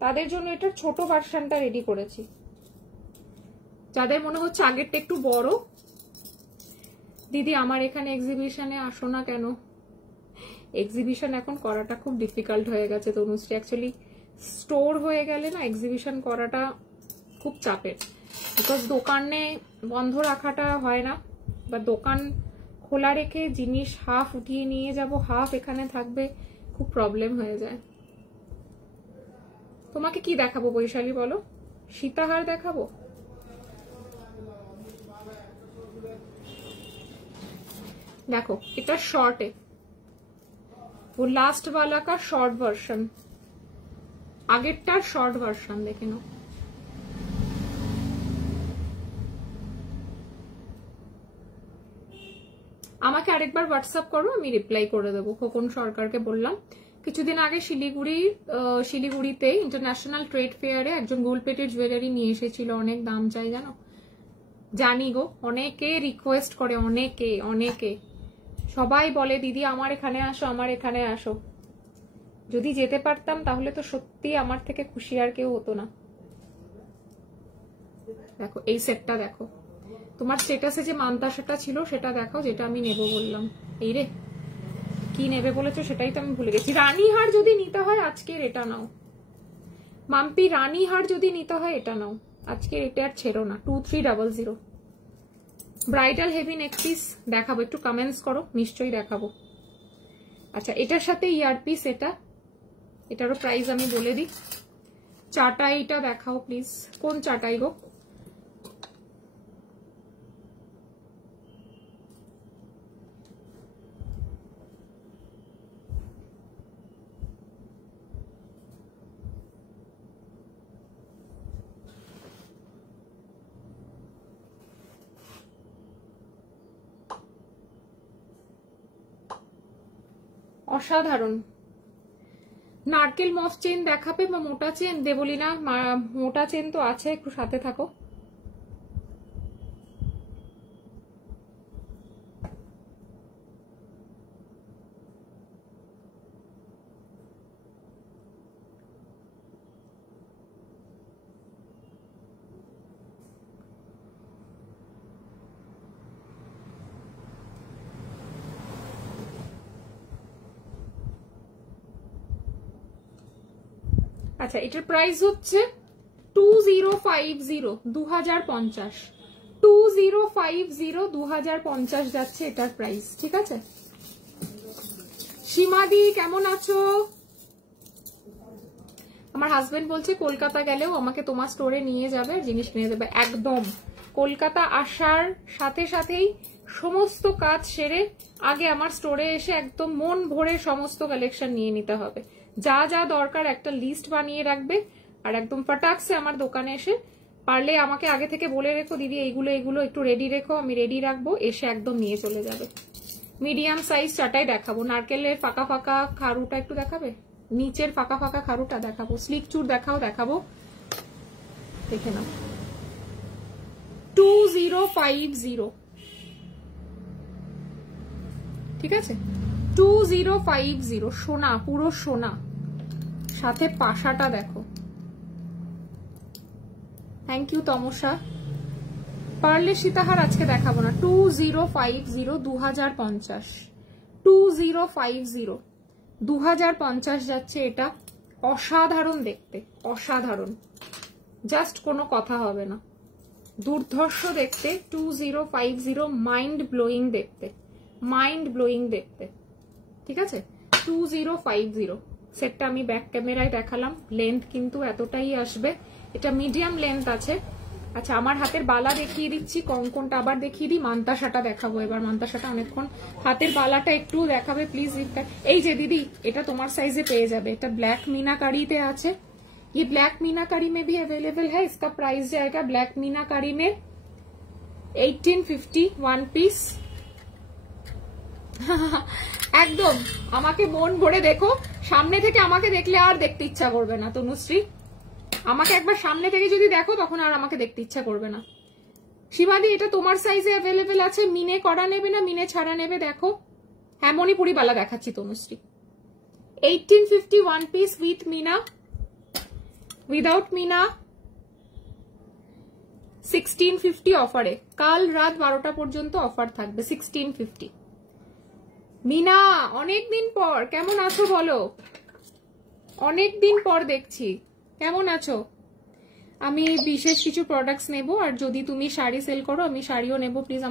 তাদের জন্য এটা ছোট ভার্সনটা রেডি করেছি। যাদের মনে হচ্ছে আগেরটা একটু বড়, দিদি আমার এখানে এক্সিবিশনে আসো না কেন? এক্সিবিশন এখন করাটা খুব ডিফিকাল্ট হয়ে গেছে তনুশ্রী, অ্যাকচুয়ালি স্টোর হয়ে গেলে না এক্সিবিশন করাটা খুব চাপের, বিকজ দোকানে বন্ধ রাখাটা হয় না, বা দোকান খোলা রেখে জিনিস হাফ উঠিয়ে নিয়ে যাব, হাফ এখানে থাকবে, খুব প্রবলেম হয়ে যায়। তোমাকে কি দেখাবো বৈশালী বলো? সীতাহার দেখাবো? দেখো, এটা শর্টে, वो लास्ट वाला का शॉर्ट वर्जन, আগেরটার শর্ট ভার্সন দেখে নাও। আমাকে আরেকবার হোয়াটসঅ্যাপ করো, আমি রিপ্লাই করে দেবো। খোকন সরকারকে বললাম, কিছুদিন আগে শিলিগুড়িতে ইন্টারন্যাশনাল ট্রেড ফেয়ারে একজন গোল্ড প্লেটেড জুয়েলারি নিয়ে এসেছিল, অনেক দাম চাই জানো, জানি গো, অনেকে রিকোয়েস্ট করে, অনেকে সবাই বলে দিদি আমার এখানে আসো, আমার এখানে আসো। যদি যেতে পারতাম তাহলে তো সত্যি আমার থেকে খুশি আর কেউ হতো না। দেখো এই সেটটা দেখো, তোমার স্ট্যাটাসে যে মান্তাসাটা ছিল সেটা দেখাও, যেটা আমি নেব বললাম। এই রে, কি নেবে বলেছো সেটাই তো আমি ভুলে গেছি। রানীহার যদি নিতে হয় আজকের এটা নাও, মাম্পি রানীহার যদি নিতে হয় এটা নাও, আজকের এটা আর ছেড়ো না। 2300 ব্রাইডাল হেভি নেক পিস দেখাবো, একটু কমেন্টস করো, নিশ্চয়ই দেখাবো। আচ্ছা, এটার সাথে ইয়ারপিস, এটারও প্রাইস আমি বলে দিই। চাটাইটা দেখাও প্লিজ, কোন চাটাই গো? অসাধারণ। নারকেল মফ চেন দেখাবে বা মোটা চেন? দেবলিনা, মোটা চেন তো আছে, একটু সাথে থাকো। আচ্ছা, এটার প্রাইস হচ্ছে 2050, 2050, 2050, 2050 যাচ্ছে এটার প্রাইস, ঠিক আছে? সীমাদি কেমন আছো? আমার হাজবেন্ড বলছে কলকাতা গেলেও আমাকে তোমার স্টোরে নিয়ে যাবে, জিনিস কিনে দেবে। একদম কলকাতা আসার সাথে সাথেই সমস্ত কাজ সেরে আগে আমার স্টোরে এসে একদম মন ভরে সমস্ত কালেকশন নিয়ে নিতে হবে। যা যা দরকার একটা লিস্ট বানিয়ে রাখবে, আর একদম ফটাকসে আমার দোকানে এসে, পারলে আমাকে আগে থেকে বলে রেখো দিদি এইগুলো এগুলো একটু রেডি রেখো, আমি রেডি রাখবো, এসে একদম নিয়ে চলে যাবে। মিডিয়াম সাইজ চাটাই দেখাবো, নারকেলের ফাঁকা ফাঁকা খারুটা একটু দেখাবে, নিচের ফাঁকা ফাঁকা খারুটা দেখাবো, স্লিক চুর দেখাবো, দেখে নাও। 2050, ঠিক আছে, 2050 সোনা, পুরো সোনা, সাথে পাশাটা দেখো। Thank you Tamasa. পারলে সীতাহার আজকে দেখাবো না। 2050, 2050, 2050, 2050 যাচ্ছে এটা। অসাধারণ দেখতে, অসাধারণ, জাস্ট কোনো কথা হবে না, দুর্ধর্ষ দেখতে। 2050, মাইন্ড ব্লোয়িং দেখতে, মাইন্ড ব্লোয়িং দেখতে, ঠিক আছে। 2050 সেটটা আমি ব্যাক ক্যামেরায় দেখালাম, লেন্থ কিন্তু এতটাই আসবে, এটা মিডিয়াম লেন্থ আছে। আচ্ছা, আমার হাতের বালা দেখিয়ে দিচ্ছি, কঙ্কনটা আবার দেখিয়ে দিই, মান্তাসাটা দেখাবো এবার। মান্তাসাটা অনেকক্ষণ, হাতের বালাটা একটু দেখাবে প্লিজ। এই যে দিদি, এটা তোমার সাইজে পেয়ে যাবে, এটা ব্ল্যাক मीनाकारी আছে। ये ब्लैक मीनाकारी में भी अवेलेबल है, इसका प्राइस जाएगा ब्लैक मीनाकारी में 1850 वन पीस। একদম আমাকে মন ভরে দেখো, সামনে থেকে আমাকে দেখলে আর দেখতে ইচ্ছা করবে না তনুশ্রী, আমাকে একবার সামনে থেকে যদি দেখো তখন আর আমাকে দেখতে ইচ্ছা করবে না। সীমাদি, এটা তোমার সাইজে অ্যাভেলেবেল আছে, মিনে করা নেবে না মিনে ছাড়া নেবে দেখো। হ্যাঁ, মণিপুরি বালা দেখাচ্ছি Tanushree, 1850 one piece with meena, without meena 1650 অফারে, কাল রাত 12টা পর্যন্ত অফার থাকবে 1650। মিনা, অনেকদিন পর, কেমন আছো বলো? অনেকদিন পর দেখছি, কেমন আছো? আমি বিশেষ কিছু প্রোডাক্টস নেব, আর যদি তুমি শাড়ি সেল করো আমি শাড়িও নেব। প্লিজ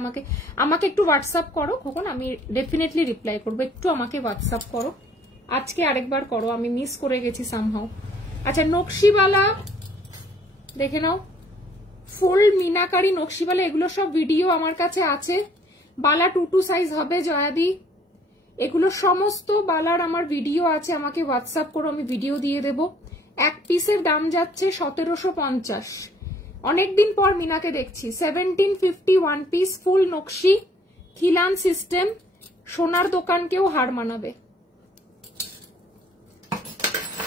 আমাকে একটু হোয়াটসঅ্যাপ করো খোকন, আমি ডেফিনেটলি রিপ্লাই করবো। একটু আমাকে হোয়াটসঅ্যাপ করো, আজকে আরেকবার করো, আমি মিস করে গেছি সামহাও। আচ্ছা, নকশিওয়ালা দেখে নাও, ফুল মিনাকারি নকশিওয়ালা, এগুলো সব ভিডিও আমার কাছে আছে। বালা 2 সাইজ হবে জয়াদি, এগুলো সমস্ত বালার আমার ভিডিও আছে, আমাকে হোয়াটসঅ্যাপ করো, আমি ভিডিও দিয়ে দেব। এক পিসের দাম যাচ্ছে 1750। অনেকদিন পর মিনাকে দেখছি। 1750 ওয়ান পিস, ফুল নকশি, খিলান সিস্টেম, সোনার দোকানকেও হার মানাবে।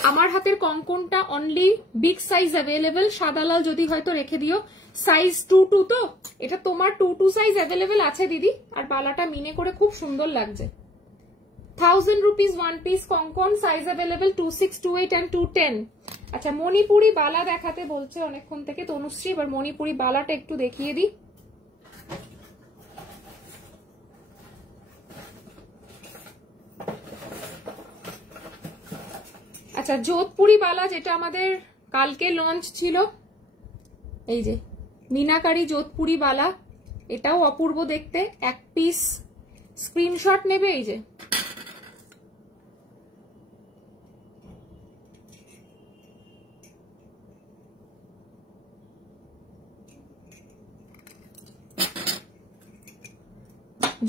আমার হাতের কঙ্কনটা অনলি বিগ সাইজ অ্যাভেলেবেল, সাদা লাল যদি হয়তো রেখে দিও। সাইজ 22 তো, এটা তোমার 22 সাইজ অ্যাভেলেবেল আছে দিদি, আর বালাটা মিনে করে খুব সুন্দর লাগছে। 1000 rupees वन पीस কঙ্কন, সাইজ অ্যাভেলেবেল 26, 28 and 210। আচ্ছা, মণিপুরি বালা দেখাতে বলছে অনেকক্ষণ থেকে তনুশ্রী, এবার মণিপুরি বালাটা একটু দেখিয়ে দিই। আচ্ছা, যোধপুরি বালা যেটা আমাদের কালকে লঞ্চ ছিল, এই যে মিনাকারি যোধপুরি বালা, এটাও অপূর্ব দেখতে। এক পিস স্ক্রিনশট নেবে, এই যে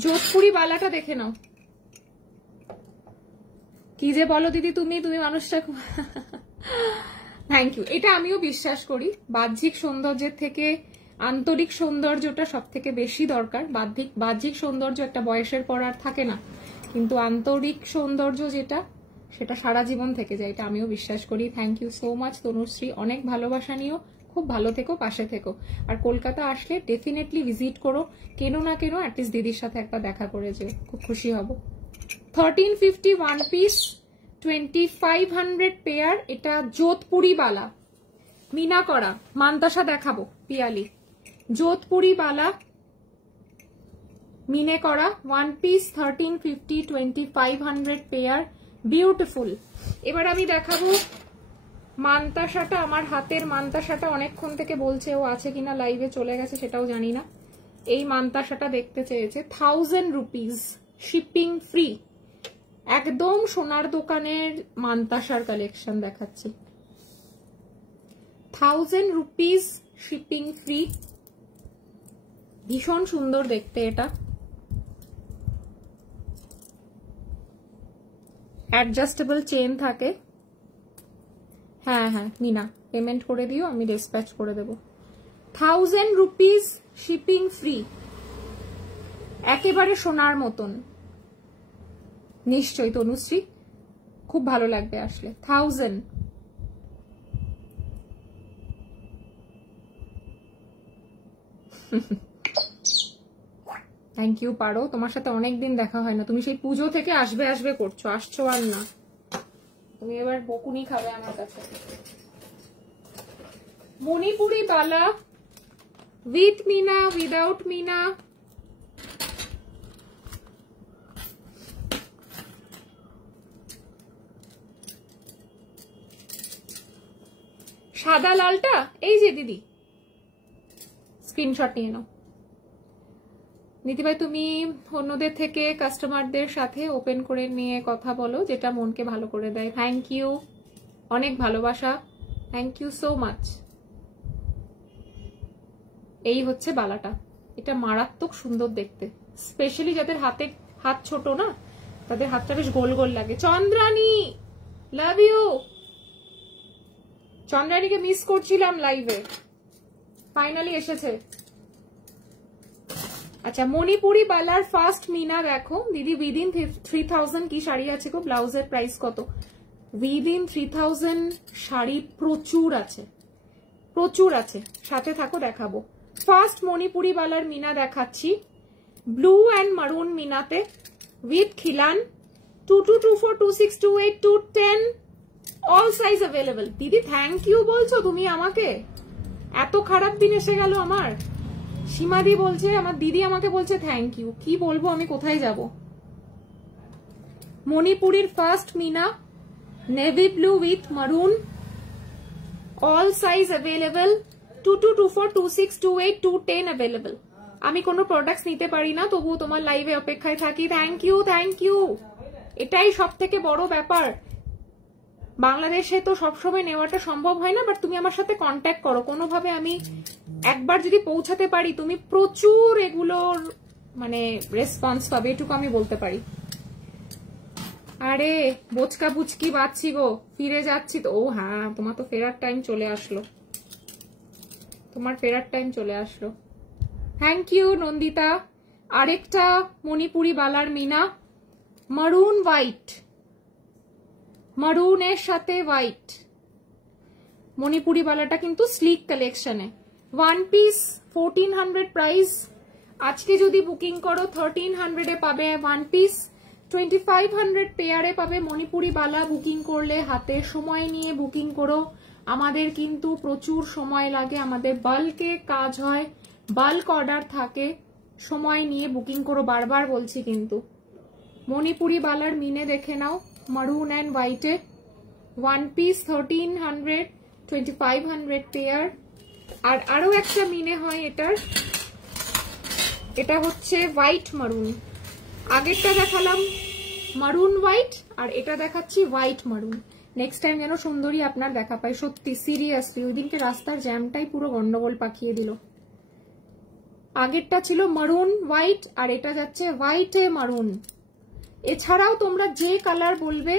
যোধপুরি বালাটা দেখে নাও। কি যে বলো দিদি, তুমি মানুষটা থ্যাংক ইউ। এটা আমিও বিশ্বাস করি, বাহ্যিক সৌন্দর্যের থেকে আন্তরিক সৌন্দর্যটা সব থেকে বেশি দরকার। বাহ্যিক সৌন্দর্য একটা বয়সের পর আর থাকে না, কিন্তু আন্তরিক সৌন্দর্য যেটা, সেটা সারা জীবন থেকে যায়, এটা আমিও বিশ্বাস করি। Thank you so much Tanushree, অনেক ভালোবাসা নিও, খুব ভালো থেকো, পাশে থেকো। আর কলকাতা আসলে ডেফিনেটলি ভিজিট করো, কেন না কেন অ্যাটলিস্ট দিদির সাথে একবার দেখা করে যেও, খুব খুশি হব। 1350 ওয়ান পিস, 2500 পেয়ার, এটা যোধপুরি বালা মিনা করা। মান্তাসা দেখাবো পিয়ালি, যোধপুরি বালা মিনে করা, ওয়ান পিস 1350, 2500 পেয়ার, বিউটিফুল। এবার আমি দেখাবো মান্তাসাটা, আমার হাতের মান্তাসাটা অনেকক্ষণ থেকে বলছে ও আছে কিনা, লাইভে চলে গেছে সেটাও জানি না। এই মান্তাসাটা দেখতে চেয়েছে, 1000 rupees শিপিং ফ্রি, একদম সোনার দোকানের মান্তাসার কালেকশন দেখাচ্ছি। 1000 rupees শিপিং ফ্রি, ভীষণ সুন্দর দেখতে এটা। অ্যাডজাস্টেবল চেন থাকে। হ্যাঁ হ্যাঁ মিনা, পেমেন্ট করে দিও, আমি ডিসপ্যাচ করে দেবো। 1000 রুপিস শিপিং ফ্রি, একেবারে সোনার মতন। নিশ্চয়ই তনুশ্রী, খুব ভালো লাগবে আসলে। 1000। থ্যাংক ইউ পারো, তোমার সাথে অনেকদিন দেখা হয় না, তুমি সেই পুজো থেকে আসবে আসবে করছো, আসছো আর না। তুমি এবার বকুনি খাবে আমার কাছে। মণিপুরি বালা উইথ মিনা, উইদাউট মিনা, সাদা লালটা এই যে দিদি, স্ক্রিনশট নিয়ে নাও। নীতি ভাই, তুমি অন্যদের থেকে কাস্টমারদের সাথে ওপেন করে নিয়ে কথা বলো, যেটা মনকে ভালো করে দেয়। থ্যাংক ইউ, অনেক ভালোবাসা, থ্যাংক ইউ সো মাচ। এই হচ্ছে বালাটা, এটা মারাত্মক সুন্দর দেখতে, স্পেশালি যাদের হাত ছোট না, তাদের হাতটা বেশ গোল গোল লাগে। Chandrani, love you. চন্দ্রানীকে মিস করছিলাম লাইভে, ফাইনালি এসেছে। আচ্ছা, মণিপুরি বালার ফার্স্ট মিনা দেখো দিদি, উইদিন 3000 কি শাড়ি আছে গো? ব্লাউজের প্রাইস কত? উইদিন 3000 শাড়ি প্রচুর আছে, প্রচুর আছে, সাথে থাকো দেখাবো। ফার্স্ট মণিপুরি বালার মিনা দেখাচ্ছি, ব্লু অ্যান্ড মারুন মিনাতে, উইথ খিলান। 2224 2628 210, অল সাইজ অ্যাভেলেবল। দিদি থ্যাংক ইউ বলছো তুমি আমাকে? এত খারাপ দিন এসে গেল আমার। সীমাদি বলছে, আমার দিদি আমাকে বলছে থ্যাংক ইউ, কি বলবো আমি, কোথায় যাব? মণিপুরির first meena, navy blue with maroon, all size available. 2224 2628 210 available. আমি কোনো প্রোডাক্টস নিতে পারি না, তবুও তোমার লাইভে অপেক্ষায় থাকি। Thank you, thank you. এটাই সব থেকে বড় ব্যাপার। বাংলাদেশে তো সবসময় নেওয়াটা সম্ভব হয় না, বাট তুমি আমার সাথে কন্ট্যাক্ট করো কোনোভাবে। আমি একবার যদি পৌঁছাতে পারি, তুমি প্রচুর এগুলোর মানে রেসপন্স পাবে, এটুকু আমি বলতে পারি। আরে বোচকা বুচকি বাচ্ছি গো, ফিরে যাচ্ছি তো। ও হ্যাঁ, তোমার তো ফেরার টাইম চলে আসলো, তোমার ফেরার টাইম চলে আসলো। Thank you Nandita. আরেকটা মণিপুরি বালার মিনা, মারুন হোয়াইট, মারুনের সাথে হোয়াইট। মণিপুরি বালাটা কিন্তু স্লিক কালেকশনে। 1 পিস 1400 প্রাইস। আজকে যদি বুকিং করো 1300 এ পাবে 1 পিস, 2500 পেয়ারে পাবে মণিপুরি বালা। বুকিং করলে হাতে সময় নিয়ে বুকিং করো, আমাদের কিন্তু প্রচুর সময় লাগে, আমাদের বাল্কে কাজ হয়, বাল্ক অর্ডার থাকে, সময় নিয়ে বুকিং করো, বারবার বলছি কিন্তু। মণিপুরি বালার মিনে দেখে নাও, মারুন অ্যান্ড হোয়াইটে, 1 পিস 1300, 2500 পেয়ার। আর আরো একটা মিনে হয় এটার, এটা হচ্ছে হোয়াইট মারুন। আগেরটা দেখালাম মারুন হোয়াইট, আর এটা দেখাচ্ছি হোয়াইট মারুন। নেক্সট টাইম যেন সুন্দরী আপনার দেখা পাই, সত্যি সিরিয়াসলি। ওই দিনকে রাস্তার জ্যামটাই পুরো গন্ডগোল পাকিয়ে দিল। আগেরটা ছিল মারুন হোয়াইট, আর এটা যাচ্ছে হোয়াইটে মারুন। এছাড়াও তোমরা যে কালার বলবে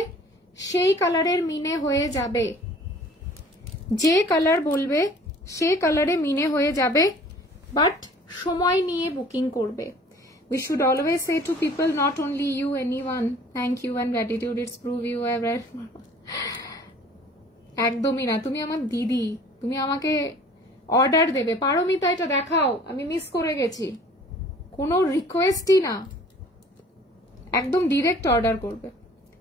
সেই কালারের মিনে হয়ে যাবে, যে কালার বলবে সে কালারে মিনে হয়ে যাবে, বাট সময় নিয়ে বুকিং করবে। We should always say to people, not only you, anyone, thank you and gratitude, it's prove you ever. একদমই না, তুমি আমার দিদি, তুমি আমাকে অর্ডার দেবে। পারমিতা এটা দেখাও, আমি মিস করে গেছি, কোনো রিকোয়েস্টই না, একদম ডিরেক্ট অর্ডার করবে।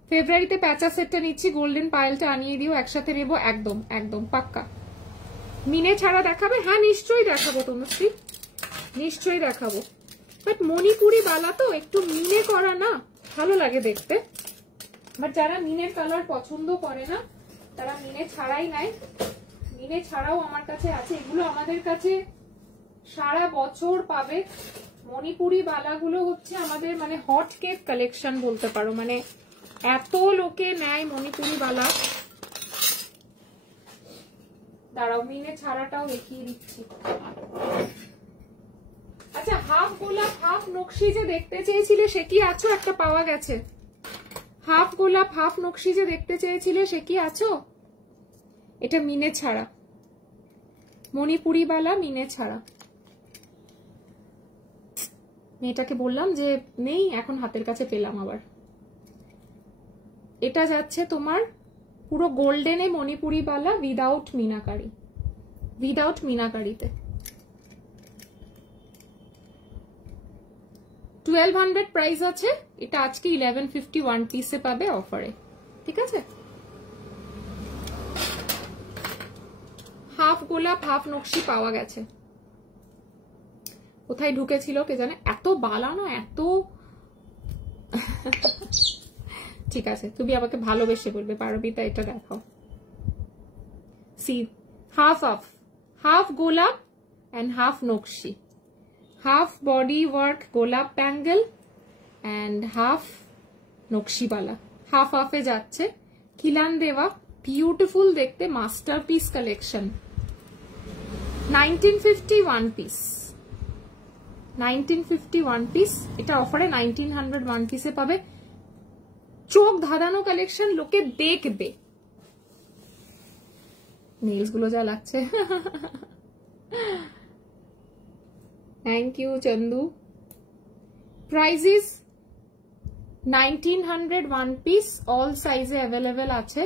ফেব্রুয়ারিতে প্যাচা সেটটা নিচ্ছি, গোল্ডেন পায়েলটা আনিয়ে দিও, একসাথে নেবো, একদম একদম পাক্কা। মিনে ছাড়া দেখাবে? হ্যাঁ নিশ্চয়ই দেখাবো তনুশ্রী, নিশ্চয়ই দেখাবো। বাট মণিপুরি বালা তো একটু মিনে করা না, ভালো লাগে দেখতে। বাট যারা মিনের কালার পছন্দ করে না, তারা মিনে ছাড়াই নেয়। মিনে ছাড়াও আমার কাছে আছে, এগুলো আমাদের কাছে সারা বছর পাবে। মণিপুরি বালাগুলো হচ্ছে আমাদের মানে হট কেক কালেকশন বলতে পারো, মানে এত লোকে নেয় মণিপুরি বালা। দাঁড়াও, মিনে ছাড়াটাও দেখিয়ে দিচ্ছি। আচ্ছা, হাফ গোলাপ হাফ নকশি যে দেখতে চেয়েছিলে সে কি আছো? একটা পাওয়া গেছে। হাফ গোলাপ হাফ নকশি যে দেখতে চেয়েছিলে সে কি আছো? এটা মিনে ছাড়া, মণিপুরি বালা মিনে ছাড়া। মেয়েটাকে বললাম যে নেই, এখন হাতের কাছে পেলাম আবার। এটা যাচ্ছে তোমার পুরো গোল্ডেনে মণিপুরি বালা উইদাউট মিনাকারি, উইদাউট মিনাকারিতে। 1200 প্রাইস আছে। এটা আজকে 1151 পিসে পাবে অফারে, ঠিক আছে? হাফ গোলাপ হাফ নকশি পাওয়া গেছে। কোথায় ঢুকেছিল কে জানে, এত বালা না, এত ঠিক আছে, তুমি আমাকে ভালোবেসে বলবে পারবিতা এটা দেখাও। সি হাফ অফ, হাফ গোলাপ এন্ড হাফ নকশি, হাফ বডি ওয়ার্ক গোলাপ ব্যাঙ্গেল এন্ড হাফ নকশিবালা, হাফ হাফে যাচ্ছে। খিলান দেওয়া বিউটিফুল দেখতে মাস্টারপিস কালেকশন। 1951 piece, 1951 piece. এটা অফারে 1901 পিসে পাবে। চোখ ধাঁধানো কালেকশন, লোকে দেখবে। নেলস গুলো যা লাগছে। Thank you Chandu. Price is 1901 piece, all সাইজে অ্যাভেলেবেল আছে।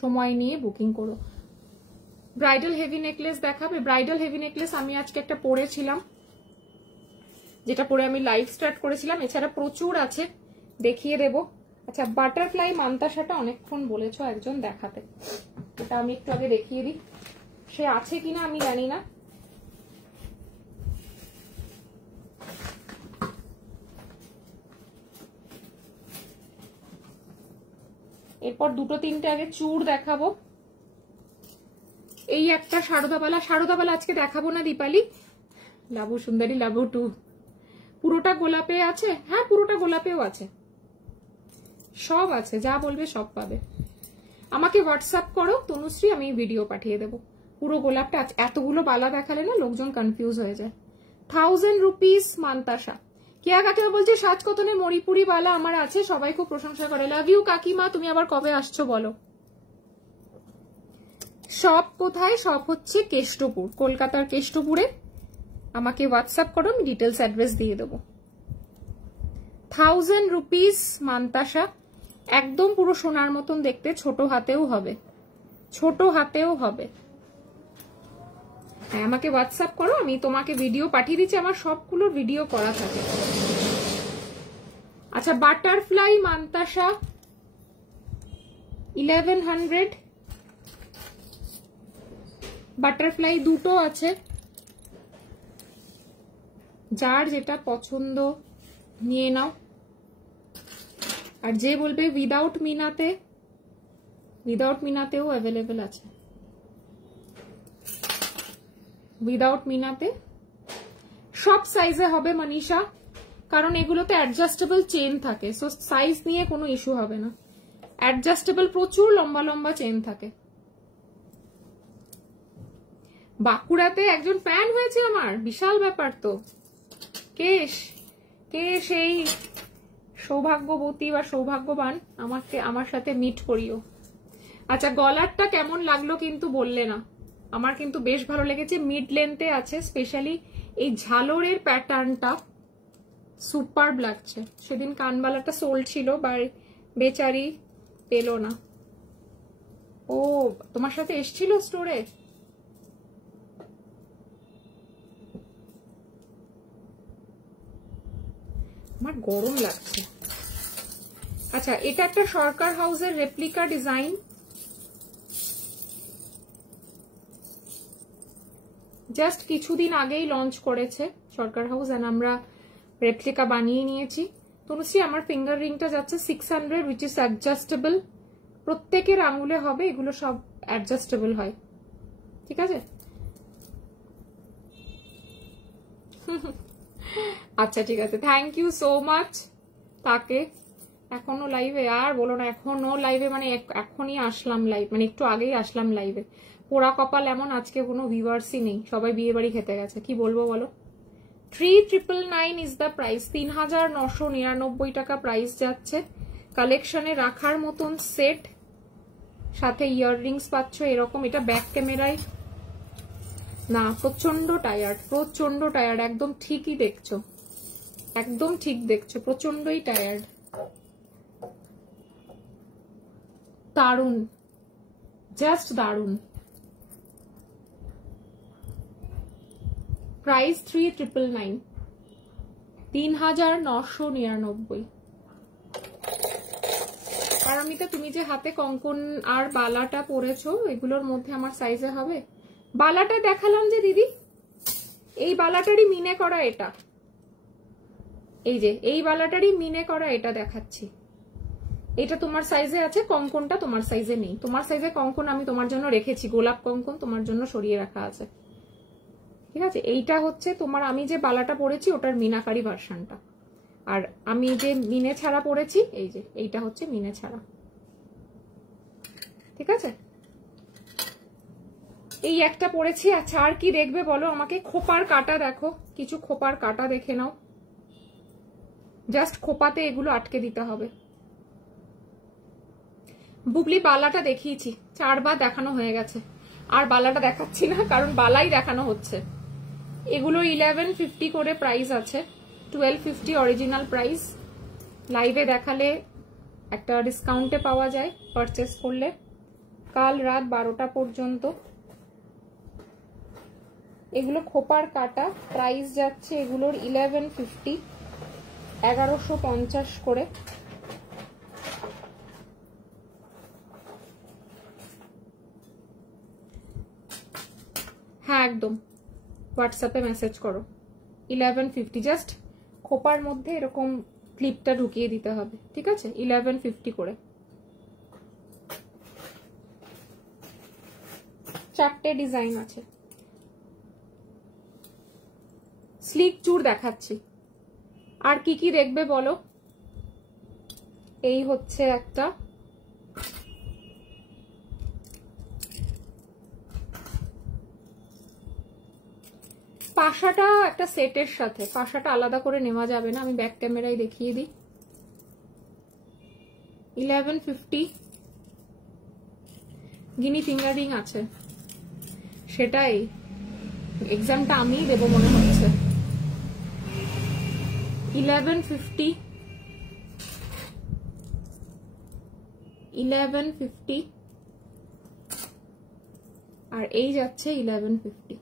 সময় নিয়ে বুকিং করো। ব্রাইডাল হেভি নেকলেস দেখাবে। ব্রাইডাল হেভি নেকলেস আমি আজকে একটা পরেছিলাম, যেটা পরে আমি লাইভ স্টার্ট করেছিলাম। এছাড়া প্রচুর আছে, দেখিয়ে দেব। আচ্ছা, বাটারফ্লাই মান্তাসাটা অনেকক্ষণ বলেছো একজন দেখাতে, এটা আমি একটু আগে দেখিয়ে দিই। সে আছে কিনা আমি জানি না। এরপর দুটো তিনটে আগে চূড় দেখাবো। এই একটা সারদাবালা, সারদাবালা আজকে দেখাবো না দীপালি। লাবু সুন্দরী লাবু 2 পুরোটা গোলাপে আছে। হ্যাঁ, পুরোটা গোলাপেও আছে, সব আছে, যা বলবে সব পাবে। আমাকে হোয়াটসঅ্যাপ করো তনুশ্রী, আমি ভিডিও পাঠিয়ে দেবো। পুরো গোলাপটা আছে। এতগুলো বালা দেখালে না লোকজন কনফিউজ হয়ে যায়। 1000 রুপিস মান্তাসা। কেয়া কাকিমা বলছে সাজ কতনের মণিপুরি বালা আমার আছে, সবাই খুব প্রশংসা করে। লাভ ইউ কাকিমা, তুমি আবার কবে আসছো বলো। সব কোথায়? সব হচ্ছে কেষ্টপুর, কলকাতার কেষ্টপুরে। আমাকে হোয়াটসঅ্যাপ করো, আমি ডিটেলস অ্যাড্রেস দিয়ে দেবো। 1000 রুপিস মান্তাসা, একদম পুরো সোনার মতন দেখতে। ছোট হাতেও হবে, ছোট হাতেও হবে। হ্যাঁ, আমাকে হোয়াটসঅ্যাপ করো, আমি তোমাকে ভিডিও পাঠিয়ে দিচ্ছি। আমার সবগুলোর ভিডিও করা থাকে। আচ্ছা, বাটারফ্লাই মান্তাসা 1100। বাটারফ্লাই দুটো আছে, যার যেটা পছন্দ নিয়ে নাও। আর যে বলবে উইদাউট মিনাতে, উইদাউট মিনাতেও অ্যাভেলেবেল আছে। উইদাউট মিনাতে সব সাইজে হবে মনীষা, কারণ এগুলোতে অ্যাডজাস্টেবল চেন থাকে, সো সাইজ নিয়ে কোনো ইস্যু হবে না। অ্যাডজাস্টেবল, প্রচুর লম্বা লম্বা চেন থাকে। বাঁকুড়াতে একজন ফ্যান হয়েছে আমার, বিশাল ব্যাপার তো। কে সেই সৌভাগ্যবতী বা সৌভাগ্যবান, আমাকে আমার সাথে মিট করিও। আচ্ছা, গলারটা কেমন লাগলো কিন্তু বললে না। আমার কিন্তু বেশ ভালো লেগেছে, মিড লেন্থে আছে। স্পেশালি এই ঝালরের প্যাটার্নটা সুপারব লাগছে। সেদিন কানবালাটা সোল্ড ছিল, বেচারি পেল না। ও তোমার সাথে এসছিল স্টোরে? আমার গরম লাগছে। আচ্ছা, এটা একটা সরকার হাউসের রেপ্লিকা ডিজাইন। জাস্ট কিছুদিন আগেই লঞ্চ করেছে সরকার হাউস, এন্ড আমরা রেপ্লিকা বানিয়ে নিয়েছি। তনুশ্রী, আমার ফিঙ্গার রিংটা যাচ্ছে 600, উইচ ইজ অ্যাডজাস্টেবল। প্রত্যেকের আঙুলে হবে, এগুলো সব অ্যাডজাস্টেবল হয়, ঠিক আছে? আচ্ছা ঠিক আছে, থ্যাংক ইউ সো মাচ। তাকে এখনো লাইভে আর বলো না, এখনো লাইভে মানে এখনই আসলাম লাইভ, মানে একটু আগেই আসলাম লাইভে। পোড়া কপাল এমন, আজকে কোনো ভিউয়ার্সই নেই, সবাই বিয়ে বাড়ি খেতে গেছে। কি বলবো বলো? 3999 ইজ দ্য প্রাইস, 3999 টাকা প্রাইস যাচ্ছে। কালেকশনে রাখার মতন সেট, সাথে ইয়াররিংস পাচ্ছ এরকম। এটা ব্যাক ক্যামেরায় না, প্রচন্ড টায়ার্ড, প্রচন্ড টায়ার্ড, একদম ঠিকই দেখছো, একদম ঠিক দেখছো, প্রচন্ডই টায়ার্ড। দারুন, জাস্ট দারুন। প্রাইস 3999, 3999। পারমিতা, তুমি যে হাতে কঙ্কন আর বালাটা পরেছো, এগুলোর মধ্যে আমার সাইজে হবে? বালাটা দেখালাম যে দিদি, এই বালাটারই মিনে করা এটা, এই যে এই বালাটারই মিনে করা এটা দেখাচ্ছি। এটা তোমার সাইজে আছে, কঙ্কনটা তোমার সাইজে নেই। তোমার সাইজে কঙ্কন আমি তোমার জন্য রেখেছি, গোলাপ কঙ্কন তোমার জন্য সরিয়ে রাখা আছে, ঠিক আছে? এইটা হচ্ছে তোমার, আমি যে বালাটা পরেছি ওটার মিনাকারি ভার্সনটা, আর আমি যে মিনে ছাড়া পরেছি, এই যে এইটা হচ্ছে মিনে ছাড়া, ঠিক আছে? এই একটা পরেছি। আচ্ছা, আর কি দেখবে বলো আমাকে? খোপার কাটা দেখো, কিছু খোপার কাটা দেখে নাও। জাস্ট খোপাতে এগুলো আটকে দিতে হবে। বুবলি, বালাটা দেখিয়েছি, 4 বার দেখানো হয়ে গেছে, আর বালাটা দেখাচ্ছি না, কারণ বালাই দেখানো হচ্ছে। এগুলো 1150 করে প্রাইস আছে, 1250 অরিজিনাল প্রাইস। লাইভে দেখালে একটা ডিসকাউন্টে পাওয়া যায় পারচেস করলে, কাল রাত 12টা পর্যন্ত। এগুলো খোপার কাটা, প্রাইস যাচ্ছে এগুলোর 1150, 1150 করে। হ্যাঁ একদম, হোয়াটসঅ্যাপে মেসেজ করো। 1150, জাস্ট খোপার মধ্যে এরকম ক্লিপটা ঢুকিয়ে দিতে হবে, ঠিক আছে? 1150 করে। 4টে ডিজাইন আছে। স্লিক চুর দেখাচ্ছি, আর কি কি দেখবে বলো? এই হচ্ছে একটা, পাশাটা একটা সেটের সাথে, পাশাটা আলাদা করে নেওয়া যাবে না, আমি ব্যাক ক্যামেরায় দেখিয়ে দিই। 1150, গিনি ফিঙ্গারিং আছে, সেটাই এক্সামটা আমিই দেবো মনে হচ্ছে। 1150, 1150, আর এই যাচ্ছে 1150।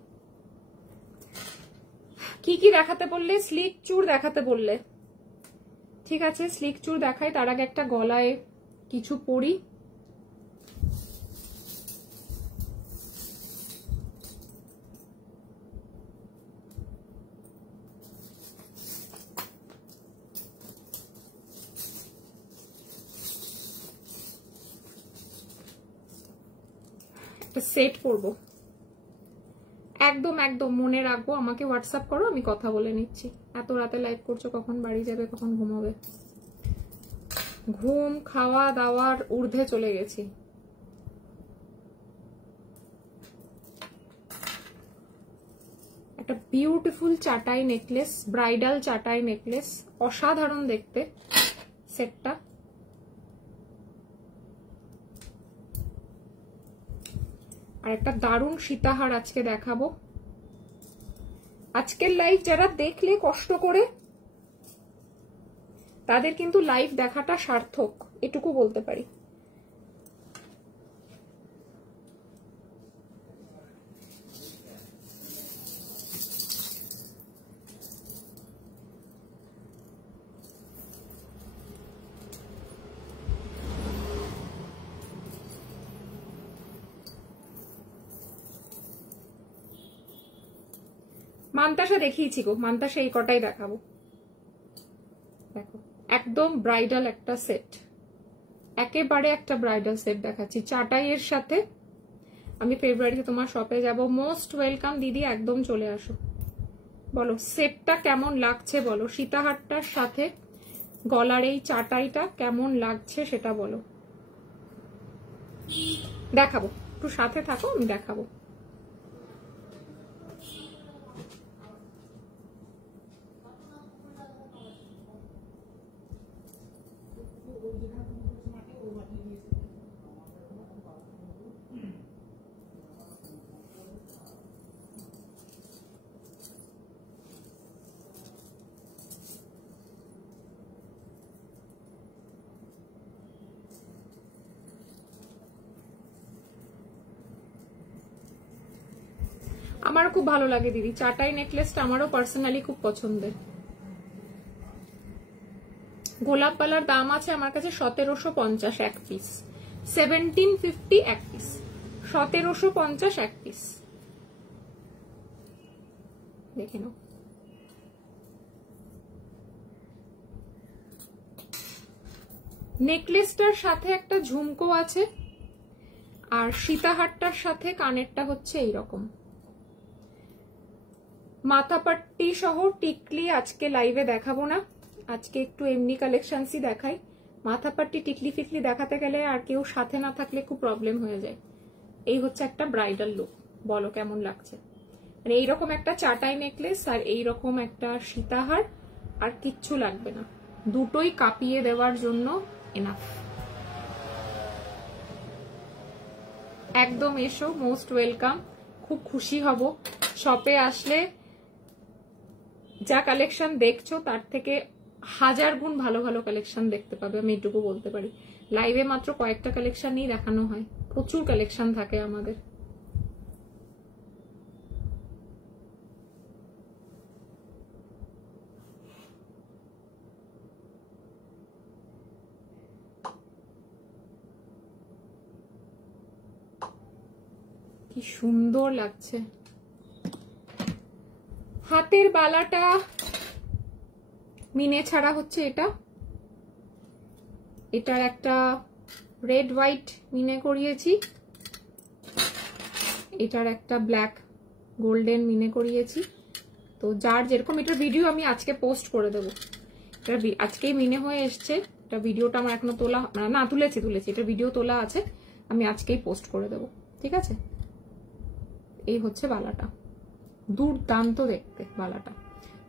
কি কি দেখাতে বললে? স্লিক চুর দেখাতে বললে, ঠিক আছে স্লিক চুর দেখাই। তার আগে একটা গলায় কিছু পরি। একটা সেট পরবো, একদম একদম মনে রাখবো, আমাকে হোয়াটসঅ্যাপ করো, আমি কথা বলে নিচ্ছি। এত রাতে লাইভ করছো, কখন বাড়ি যাবে, কখন ঘুমাবে? ঘুম খাওয়া দাওয়ার ঊর্ধ্বে চলে গেছি। একটা বিউটিফুল চাটাই নেকলেস, ব্রাইডাল চাটাই নেকলেস, অসাধারণ দেখতে সেটটা। আর একটা দারুণ সীতাহার আজকে দেখাবো। আজকের লাইভ যারা দেখলে কষ্ট করে, তাদের কিন্তু লাইভ দেখাটা সার্থক, এটুকু বলতে পারি। মান্তাসা দেখিয়েছি গো, মান্তাসা এই কটাই দেখাবো। দেখো একদম ব্রাইডাল একটা সেট, একেবারে একটা ব্রাইডাল সেট দেখাচ্ছি চাটাইয়ের সাথে। আমি ফেব্রুয়ারিতে তোমার শপে যাব, মোস্ট ওয়েলকাম দিদি, একদম চলে আসো। বলো সেটটা কেমন লাগছে বলো, সীতাহারটার সাথে গলার এই চাটাইটা কেমন লাগছে সেটা বলো। দেখাবো, একটু সাথে থাকো, আমি দেখাবো। আমারও খুব ভালো লাগে দিদি, চাটাই নেকলেসটা আমারও পার্সোনালি খুব পছন্দের। গোলাপ পালার দাম আছে আমার কাছে 1750 এক পিস, 1750 এক পিস, 1750 এক পিস। দেখে নাও। নেকলেসটার সাথে একটা ঝুমকো আছে, আর সীতাহারটার সাথে কানেরটা হচ্ছে এইরকম। মাথাপাট্টি সহ টিকলি আজকে লাইভে দেখাবো না, আজকে একটু এমনি কালেকশনসই দেখাই। মাথাপাট্টি টিকলি ফিকলি দেখাতে গেলে আর কেউ সাথে না থাকলে খুব প্রবলেম হয়ে যায়। এই হচ্ছে একটা ব্রাইডাল লুক, বলো কেমন লাগছে? মানে এইরকম একটা চাটাই নেকলেস আর এইরকম একটা সীতাহার, আর কিচ্ছু লাগবে না, দুটোই কাঁপিয়ে দেওয়ার জন্য এনাফ। একদম এসো, মোস্ট ওয়েলকাম, খুব খুশি হব। শপে আসলে যা কালেকশন দেখছো তার থেকে 1000 গুণ ভালো ভালো কালেকশন দেখতে পাবে, আমি এটুকু বলতে পারি। লাইভে মাত্র কয়েকটা কালেকশনই দেখানো হয়, প্রচুর কালেকশন থাকে আমাদের। কি সুন্দর লাগছে। হাতের বালাটা মিনে ছাড়া হচ্ছে এটা, এটার একটা রেড হোয়াইট মিনে করিয়েছি, এটার একটা ব্ল্যাক গোল্ডেন মিনে করিয়েছি। তো যার যেরকম, এটার ভিডিও আমি আজকে পোস্ট করে দেবো। এটা আজকেই মিনে হয়ে এসছে, এটা ভিডিওটা আমার এখনো তোলা না, তুলেছি, এটা ভিডিও তোলা আছে, আমি আজকেই পোস্ট করে দেবো, ঠিক আছে? এই হচ্ছে বালাটা, দুর্দান্ত দেখতে বালাটা,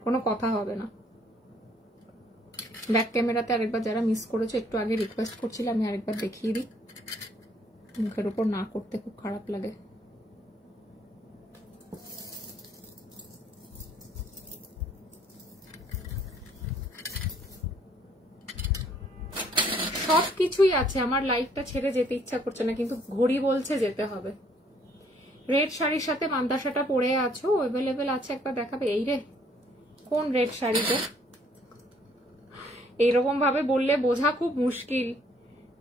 কোনো কথা হবে না। ব্যাক ক্যামেরাতে আরেকবার যারা মিস করেছো একটু আগে রিকোয়েস্ট করছিলাম, আমি আরেকবার দেখিয়ে দিই, মুখের উপর না করতে খুব খারাপ লাগে। সবকিছুই আছে, আমার লাইফটা ছেড়ে যেতে ইচ্ছা করছে না, কিন্তু ঘড়ি বলছে যেতে হবে। রেড শাড়ির সাথে মান্দাসাটা পরে আছো, অ্যাভেলেবেল আছে, একবার দেখাবে? এই রে, কোন রেড শাড়িটা? এইরকম ভাবে বললে বোঝা খুব মুশকিল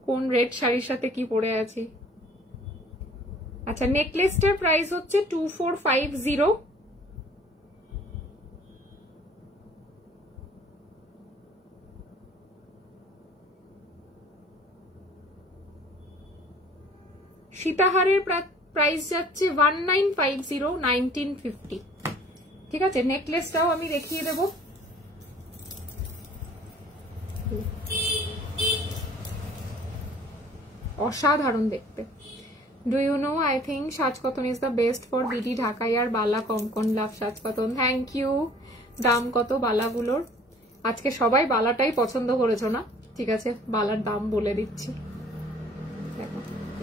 কোন রেড শাড়ির সাথে কি পরে আছি। আচ্ছা, নেকলেসটার প্রাইস হচ্ছে 2450। সীতাহারের প্রাইস যাচ্ছে 1950, 1950। ঠিক আছে, নেকলেসটাও আমি দেখিয়ে দেব। অসাধারণ দেখতে। Do you know, I think Sajkoton is the best for BD ঢাকাই আর বালা কঙ্কন। লাভ সাজকতন, থ্যাংক ইউ। দাম কত বালাগুলোর? আজকে সবাই বালাটাই পছন্দ করেছো না? ঠিক আছে, বালার দাম বলে দিচ্ছি। দেখো,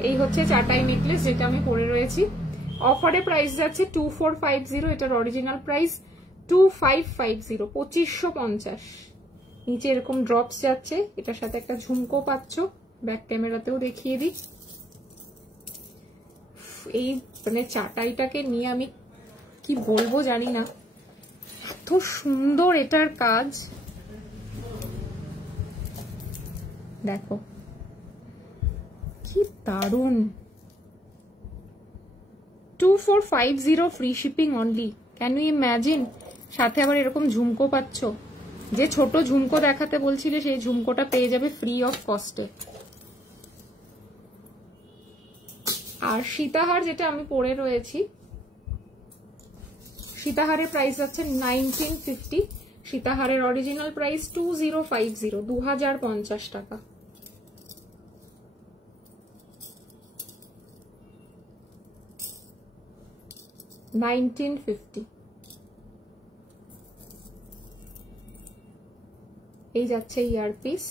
এই হচ্ছে চাটাই নেকলেস যেটা আমি পরে রয়েছি। অফারে প্রাইস যাচ্ছে 2450, এটার অরিজিনাল প্রাইস 2550, 2550। নিচে এরকম ড্রপস যাচ্ছে, এটার সাথে একটা ঝুমকো পাচ্ছ, ব্যাক ক্যামেরাতেও দেখিয়ে দিই। এই মানে চাটাইটাকে নিয়ে আমি কি বলবো জানি না, এত সুন্দর এটার কাজ। দেখো কি দারুন। 2450 free shipping only. Can you imagine? সাথে আবার এরকম ঝুমকো পাচ্ছ, যে ছোট ঝুমকো দেখাতে বলছিলে সেই ঝুমকোটা পেয়ে যাবে ফ্রি অফ কস্টে। আর সীতাহার যেটা আমি পরে রয়েছি, সীতাহারের প্রাইস আছে 1950, সীতাহারের অরিজিনাল প্রাইস 2050, 2050 টাকা। $1950। এই যাচ্ছে ইয়ারপিস,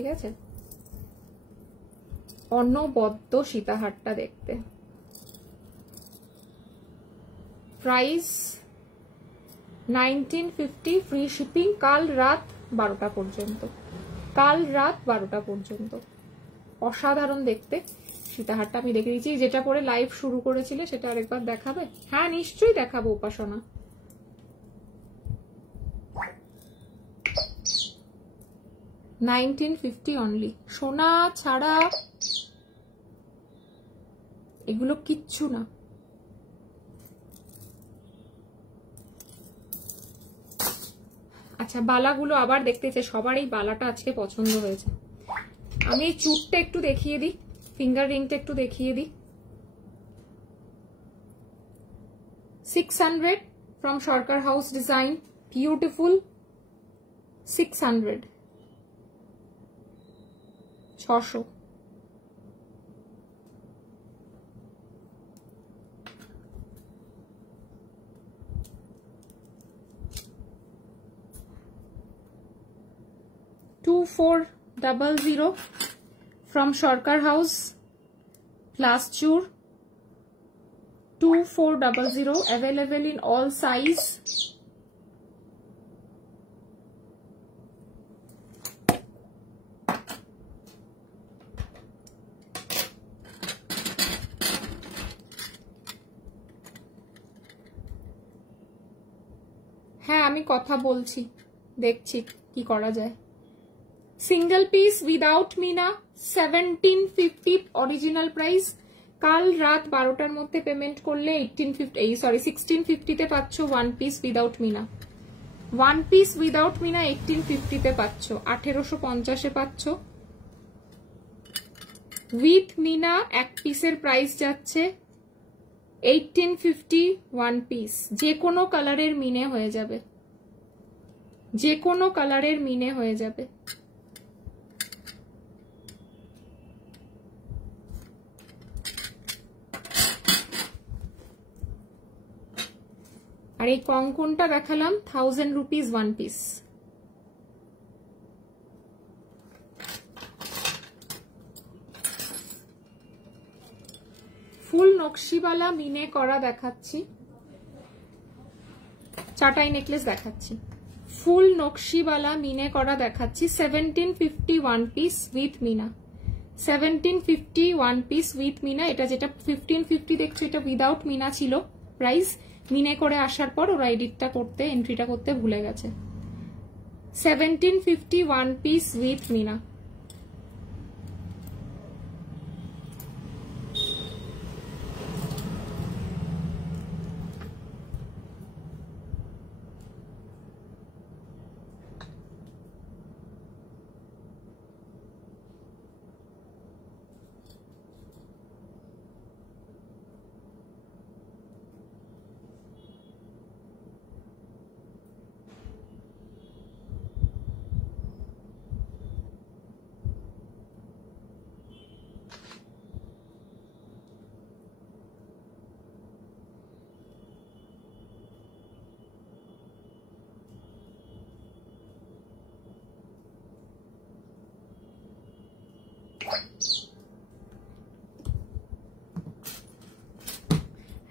ঠিক আছে, অনবদ্য সীতাহারটা দেখতে। Price 1950, free shipping. কাল রাত 12টা পর্যন্ত, কাল রাত 12টা পর্যন্ত। অসাধারণ দেখতে সীতাহারটা আমি দেখে দিয়েছি। যেটা পরে লাইভ শুরু করেছিলে সেটা আরেকবার দেখাবে? হ্যাঁ নিশ্চয়ই দেখাবো উপাসনা। $1950 অনলি। সোনা ছাড়া এগুলো কিচ্ছু না। আচ্ছা বালাগুলো আবার দেখতেছে, সবার এই বালাটা আজকে পছন্দ হয়েছে। আমি এই চুটটা একটু দেখিয়ে দিই, ফিঙ্গার রিংটা একটু দেখিয়ে দিই। 600 from Sarkar house design, beautiful. 600, 600। $2400 from Sharkar House, Plasture. 2400, available in all size. হ্যাঁ আমি কথা বলছি, দেখছি কি করা যায়। Single piece without meena 1750 original price. কাল রাত 12টার মধ্যে পেমেন্ট করলে 1650 তে পাচ্ছ one piece without Mina. One piece without meena 1850 তে পাচ্ছ, 1850 পাচ্ছ। উইথ মিনা এক পিসের প্রাইস যাচ্ছে 1850 ওয়ান পিস। যে কোনো কালারের মিনে হয়ে যাবে, যে কোনো কালারের মিনে হয়ে যাবে। আর এই কঙ্কনটা দেখালাম 1000 রুপিস ওয়ান পিস। ফুল নকশিওয়ালা মিনে করা দেখাচ্ছি, চাটাই নেকলেস দেখাচ্ছি। ফুল নকশিওয়ালা মিনে করা দেখাচ্ছি 1750 one piece with meena. 1750 one piece with meena. এটা যেটা 1550 দেখছো এটা উইদাউট মিনা ছিল প্রাইস। মিনে করে আসার পর ওরা এডিটটা করতে, এন্ট্রিটা করতে ভুলে গেছে। 1750 ওয়ান পিস উইথ মিনা।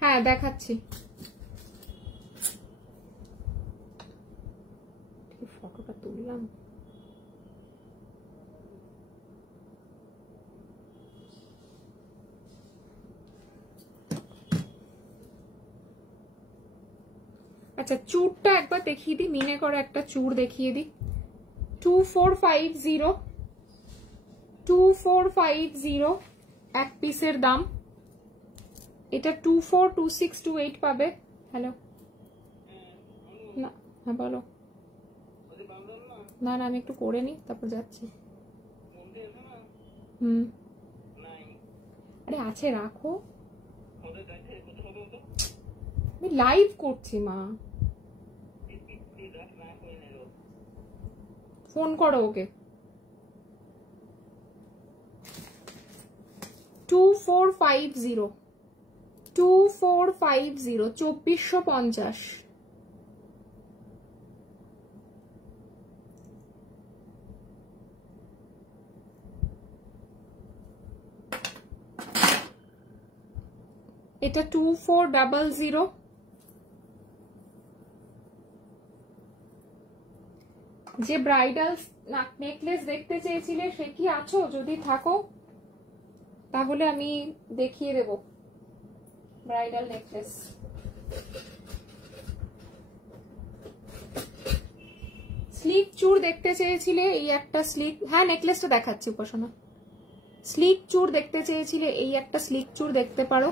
হ্যাঁ দেখাচ্ছি, ফটোটা তুললাম। আচ্ছা চুড়টা একবার দেখিয়ে দিই, মিনে করা একটা চুড় দেখিয়ে দিই। 2450, 2450 এক পিসের দাম। এটা 242628 পাবে। হ্যালো না, হ্যাঁ বলো। না না আমি একটু করে নি তারপর যাচ্ছি। আরে আছে রাখো, আমি লাইভ করছি মা। ফোন করো ওকে। 2450, 2450, 2450। এটা 2400। যে ব্রাইডাল নেকলেস দেখতে চেয়েছিলে সে কি আছো? যদি থাকো তাহলে আমি দেখিয়ে দেব ব্রাইডাল নেকলেস। স্লিক চূড় দেখতে চেয়েছিলে, এই একটা স্লিক, হ্যাঁ নেকলেসটা দেখাচ্ছি উপাসনা। স্লিক চূড় দেখতে চেয়েছিলে, এই একটা স্লিক চূড় দেখতে পারো।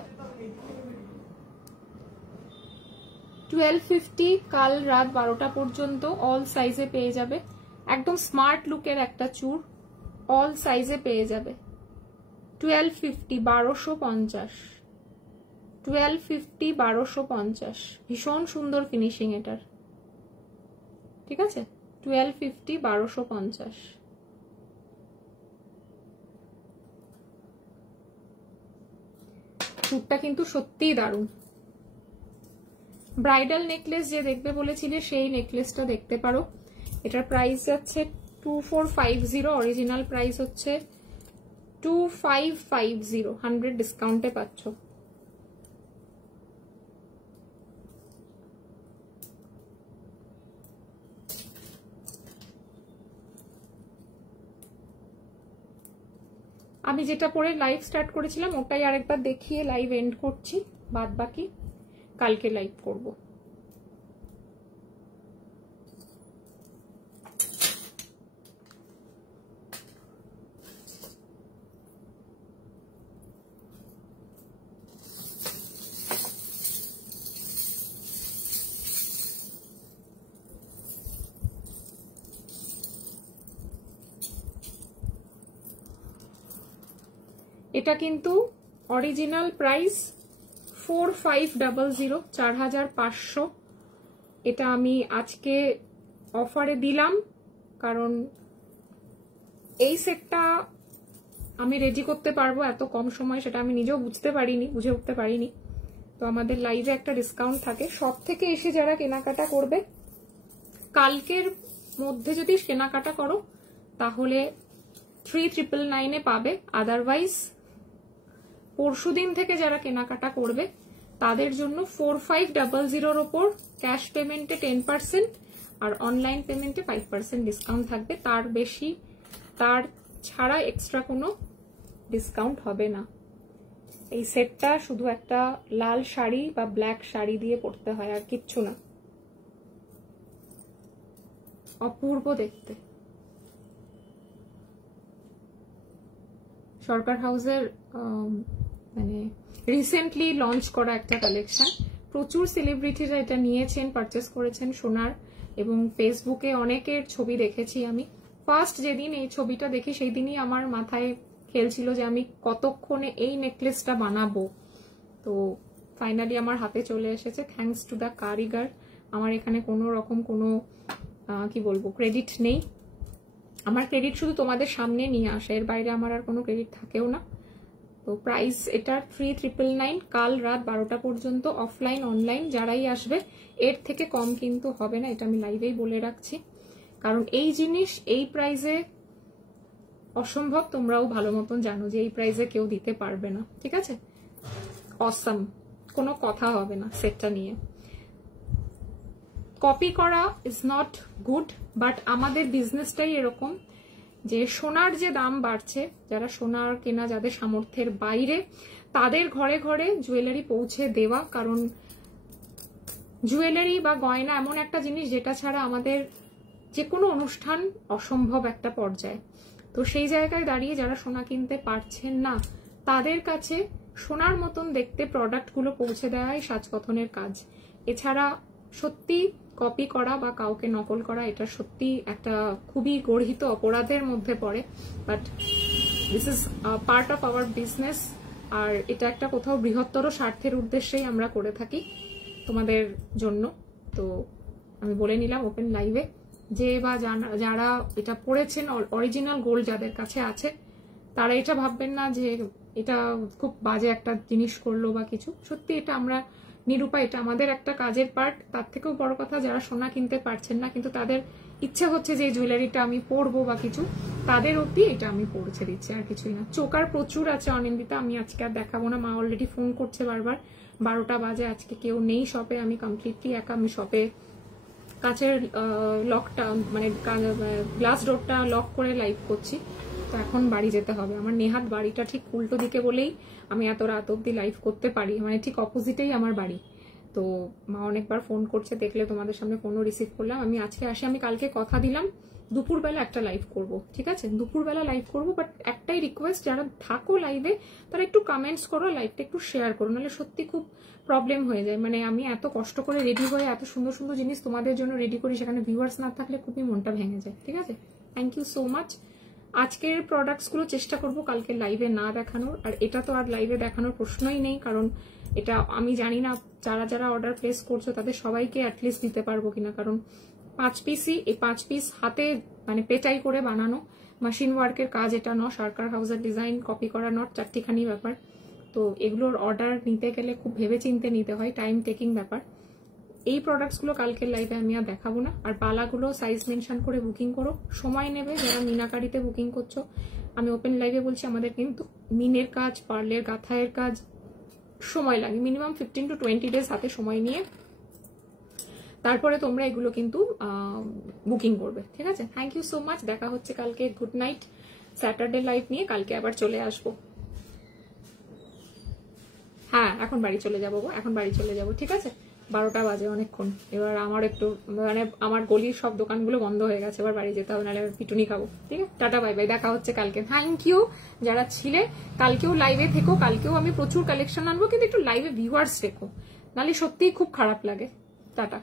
1250, কাল রাত 12টা পর্যন্ত অল সাইজে পেয়ে যাবে। একদম স্মার্ট লুকের একটা চূড়, অল সাইজে পেয়ে যাবে। 1250, 1250, 1250, 1250। ভীষণ সুন্দর ফিনিশিং এটার, ঠিক আছে। 1250, 1250। চূড়টা কিন্তু সত্যিই দারুণ। ব্রাইডাল নেকলেস যে দেখবে বলেছিলে সেই নেকলেসটা দেখতে পারো। এটার প্রাইস যাচ্ছে 2450, অরিজিনাল প্রাইস হচ্ছে 2550, 100 ডিসকাউন্টে পাচ্ছ। আমি যেটা পরে লাইভ স্টার্ট করেছিলাম ওটাই আরেকবার দেখিয়ে লাইভ এন্ড করছি, বাদ বাকি কালকে লাইভ করব। এটা কিন্তু অরিজিনাল প্রাইস 4500, 4500। এটা আমি আজকে অফারে দিলাম কারণ এই সেটটা আমি রেডি করতে পারবো এত কম সময়, সেটা আমি নিজেও বুঝে উঠতে পারিনি। তো আমাদের লাইভে একটা ডিসকাউন্ট থাকে। সব থেকে এসে যারা কেনাকাটা করবে, কালকের মধ্যে যদি কেনাকাটা করো তাহলে 3999 পাবে। আদারওয়াইজ পরশুদিন থেকে যারা কেনাকাটা করবে তাদের জন্য 4500 ওপর ক্যাশ পেমেন্টে 10% আর অনলাইন পেমেন্টে 5% ডিসকাউন্ট থাকবে। তার ছাড়া এক্সট্রা কোনো ডিসকাউন্ট হবে না। এই সেটটা শুধু একটা লাল শাড়ি বা ব্ল্যাক শাড়ি দিয়ে পরতে হয়, আর কিচ্ছু না। অপূর্ব দেখতে। সরকার হাউসের মানে রিসেন্টলি লঞ্চ করা একটা কালেকশন। প্রচুর সেলিব্রিটিরা এটা নিয়েছেন, পারচেস করেছেন সোনার, এবং ফেসবুকে অনেকের ছবি দেখেছি আমি। ফার্স্ট যেদিন এই ছবিটা দেখি সেই দিনই আমার মাথায় খেলছিল যে আমি কতক্ষণে এই নেকলেসটা বানাবো। তো ফাইনালি আমার হাতে চলে এসেছে, থ্যাঙ্কস টু দ্য কারিগর। আমার এখানে কোনো রকম কোনো কি বলবো ক্রেডিট নেই। আমার ক্রেডিট শুধু তোমাদের সামনে নিয়ে আসে, এর বাইরে আমার আর কোনো ক্রেডিট থাকেও না। তো প্রাইস এটার 3999, কাল রাত 12টা পর্যন্ত। অফলাইন অনলাইন যারাই আসবে এর থেকে কম কিন্তু হবে না, এটা আমি লাইভেই বলে রাখছি। কারণ এই জিনিস এই প্রাইসে অসম্ভব, তোমরাও ভালো মতন জানো যে এই প্রাইসে কেউ দিতে পারবে না, ঠিক আছে। অসাম, কোনো কথা হবে না সেটটা নিয়ে। কপি করা ইজ নট গুড, বাট আমাদের বিজনেসটাই এরকম যে সোনার যে দাম বাড়ছে, যারা সোনার কেনা যাদের সামর্থ্যের বাইরে তাদের ঘরে ঘরে জুয়েলারি পৌঁছে দেওয়া। কারণ জুয়েলারি বা গয়না এমন একটা জিনিস যেটা ছাড়া আমাদের যে কোনো অনুষ্ঠান অসম্ভব একটা পর্যায়ে। তো সেই জায়গায় দাঁড়িয়ে যারা সোনা কিনতে পারছেন না তাদের কাছে সোনার মতন দেখতে প্রোডাক্টগুলো পৌঁছে দেওয়াই সাজকথনের কাজ। এছাড়া সত্যি কপি করা বা কাউকে নকল করা এটা সত্যি একটা খুবই গর্হিত অপরাধের মধ্যে পড়ে। But this is part of our business, আর এটা একটা কোথাও বৃহত্তর স্বার্থের উদ্দেশ্যেই আমরা করে থাকি তোমাদের জন্য। তো আমি বলে নিলাম ওপেন লাইভে, যে বা যারা এটা পড়েছেন অরিজিনাল গোল্ড যাদের কাছে আছে তারা এটা ভাববেন না যে এটা খুব বাজে একটা জিনিস করলো বা কিছু। সত্যি এটা আমরা নিরুপায়, এটা আমাদের একটা কাজের পার্ট। তার থেকেও বড় কথা যারা সোনা কিনতে পারছেন না কিন্তু তাদের ইচ্ছে হচ্ছে যে জুয়েলারিটা আমি পরবো বা কিছু, তাদের অব্দি এটা আমি পৌঁছে দিচ্ছি, আর কিছুই না। চোকার প্রচুর আছে অনিন্দিতা, আমি আজকে আর দেখাবো না, মা অলরেডি ফোন করছে বারবার। 12টা বাজে, আজকে কেউ নেই শপে, আমি কমপ্লিটলি একা। আমি শপে কাচের লকটা মানে গ্লাস ডোরটা লক করে লাইভ করছি, তো এখন বাড়ি যেতে হবে। আমার নেহাত বাড়িটা ঠিক উল্টো দিকে বলেই আমি এত রাত অব্দি লাইভ করতে পারি, মানে ঠিক অপোজিটেই আমার বাড়ি। তো মা অনেকবার ফোন করছে, দেখলে তোমাদের সামনে ফোনও রিসিভ করলাম। আমি আজকে আসি, আমি কালকে কথা দিলাম দুপুরবেলা একটা লাইভ করব, ঠিক আছে? দুপুরবেলা লাইভ করব, বাট একটাই রিকোয়েস্ট, যারা থাকো লাইভে তারা একটু কমেন্টস করো, লাইভটা একটু শেয়ার করো, নাহলে সত্যি খুব প্রবলেম হয়ে যায়। মানে আমি এত কষ্ট করে রেডি হয়ে এত সুন্দর সুন্দর জিনিস তোমাদের জন্য রেডি করি, সেখানে ভিউয়ার্স না থাকলে খুবই মনটা ভেঙে যায়, ঠিক আছে? Thank you so much. আজকের প্রোডাক্টস গুলো চেষ্টা করবো কালকে লাইভে না দেখানোর, আর এটা তো আর লাইভে দেখানোর প্রশ্নই নেই, কারণ এটা আমি জানি না যারা যারা অর্ডার প্লেস করছো তাদের সবাইকে অ্যাটলিস্ট দিতে পারবো কিনা, কারণ 5 পিসই, এই 5 পিস হাতে মানে পেটাই করে বানানো মেশিন ওয়ার্কের কাজ, এটা ন সরকার হাউসের ডিজাইন কপি করা, নট চারটিখানি ব্যাপার। তো এগুলোর অর্ডার নিতে গেলে খুব ভেবে চিন্তে নিতে হয়, টাইম টেকিং ব্যাপার। এই প্রোডাক্টসগুলো কালকের লাইভে আমি আর দেখাবো না। আর বালাগুলো সাইজ মেনশন করে বুকিং করো, সময় নেবে যারা মিনাকারিতে বুকিং করছো। আমি ওপেন লাইভে বলছি, আমাদের কিন্তু মিনের কাজ, পার্লের গাথায়ের কাজ সময় লাগে, মিনিমাম 15 to 20 ডেজ হাতে সময় নিয়ে তারপরে তোমরা এগুলো কিন্তু বুকিং করবে, ঠিক আছে? থ্যাংক ইউ সো মাচ, দেখা হচ্ছে কালকে। Good night. স্যাটারডে লাইভ নিয়ে কালকে আবার চলে আসবো। হ্যাঁ, এখন বাড়ি চলে যাবো গো, এখন বাড়ি চলে যাবো, ঠিক আছে? 12টা বাজে, অনেকক্ষণ। এবার আমার একটু মানে আমার গলির সব দোকানগুলো বন্ধ হয়ে গেছে, এবার বাড়ি যেতে হবে, নাহলে পিটুনি খাবো, ঠিক আছে? টাটা বাই বাই, দেখা হচ্ছে কালকে। থ্যাংক ইউ যারা ছিলে, কালকেও লাইভে থেকো, কালকেও আমি প্রচুর কালেকশন আনবো, কিন্তু একটু লাইভে ভিউয়ার্স রেখো, নাহলে সত্যিই খুব খারাপ লাগে। টাটা।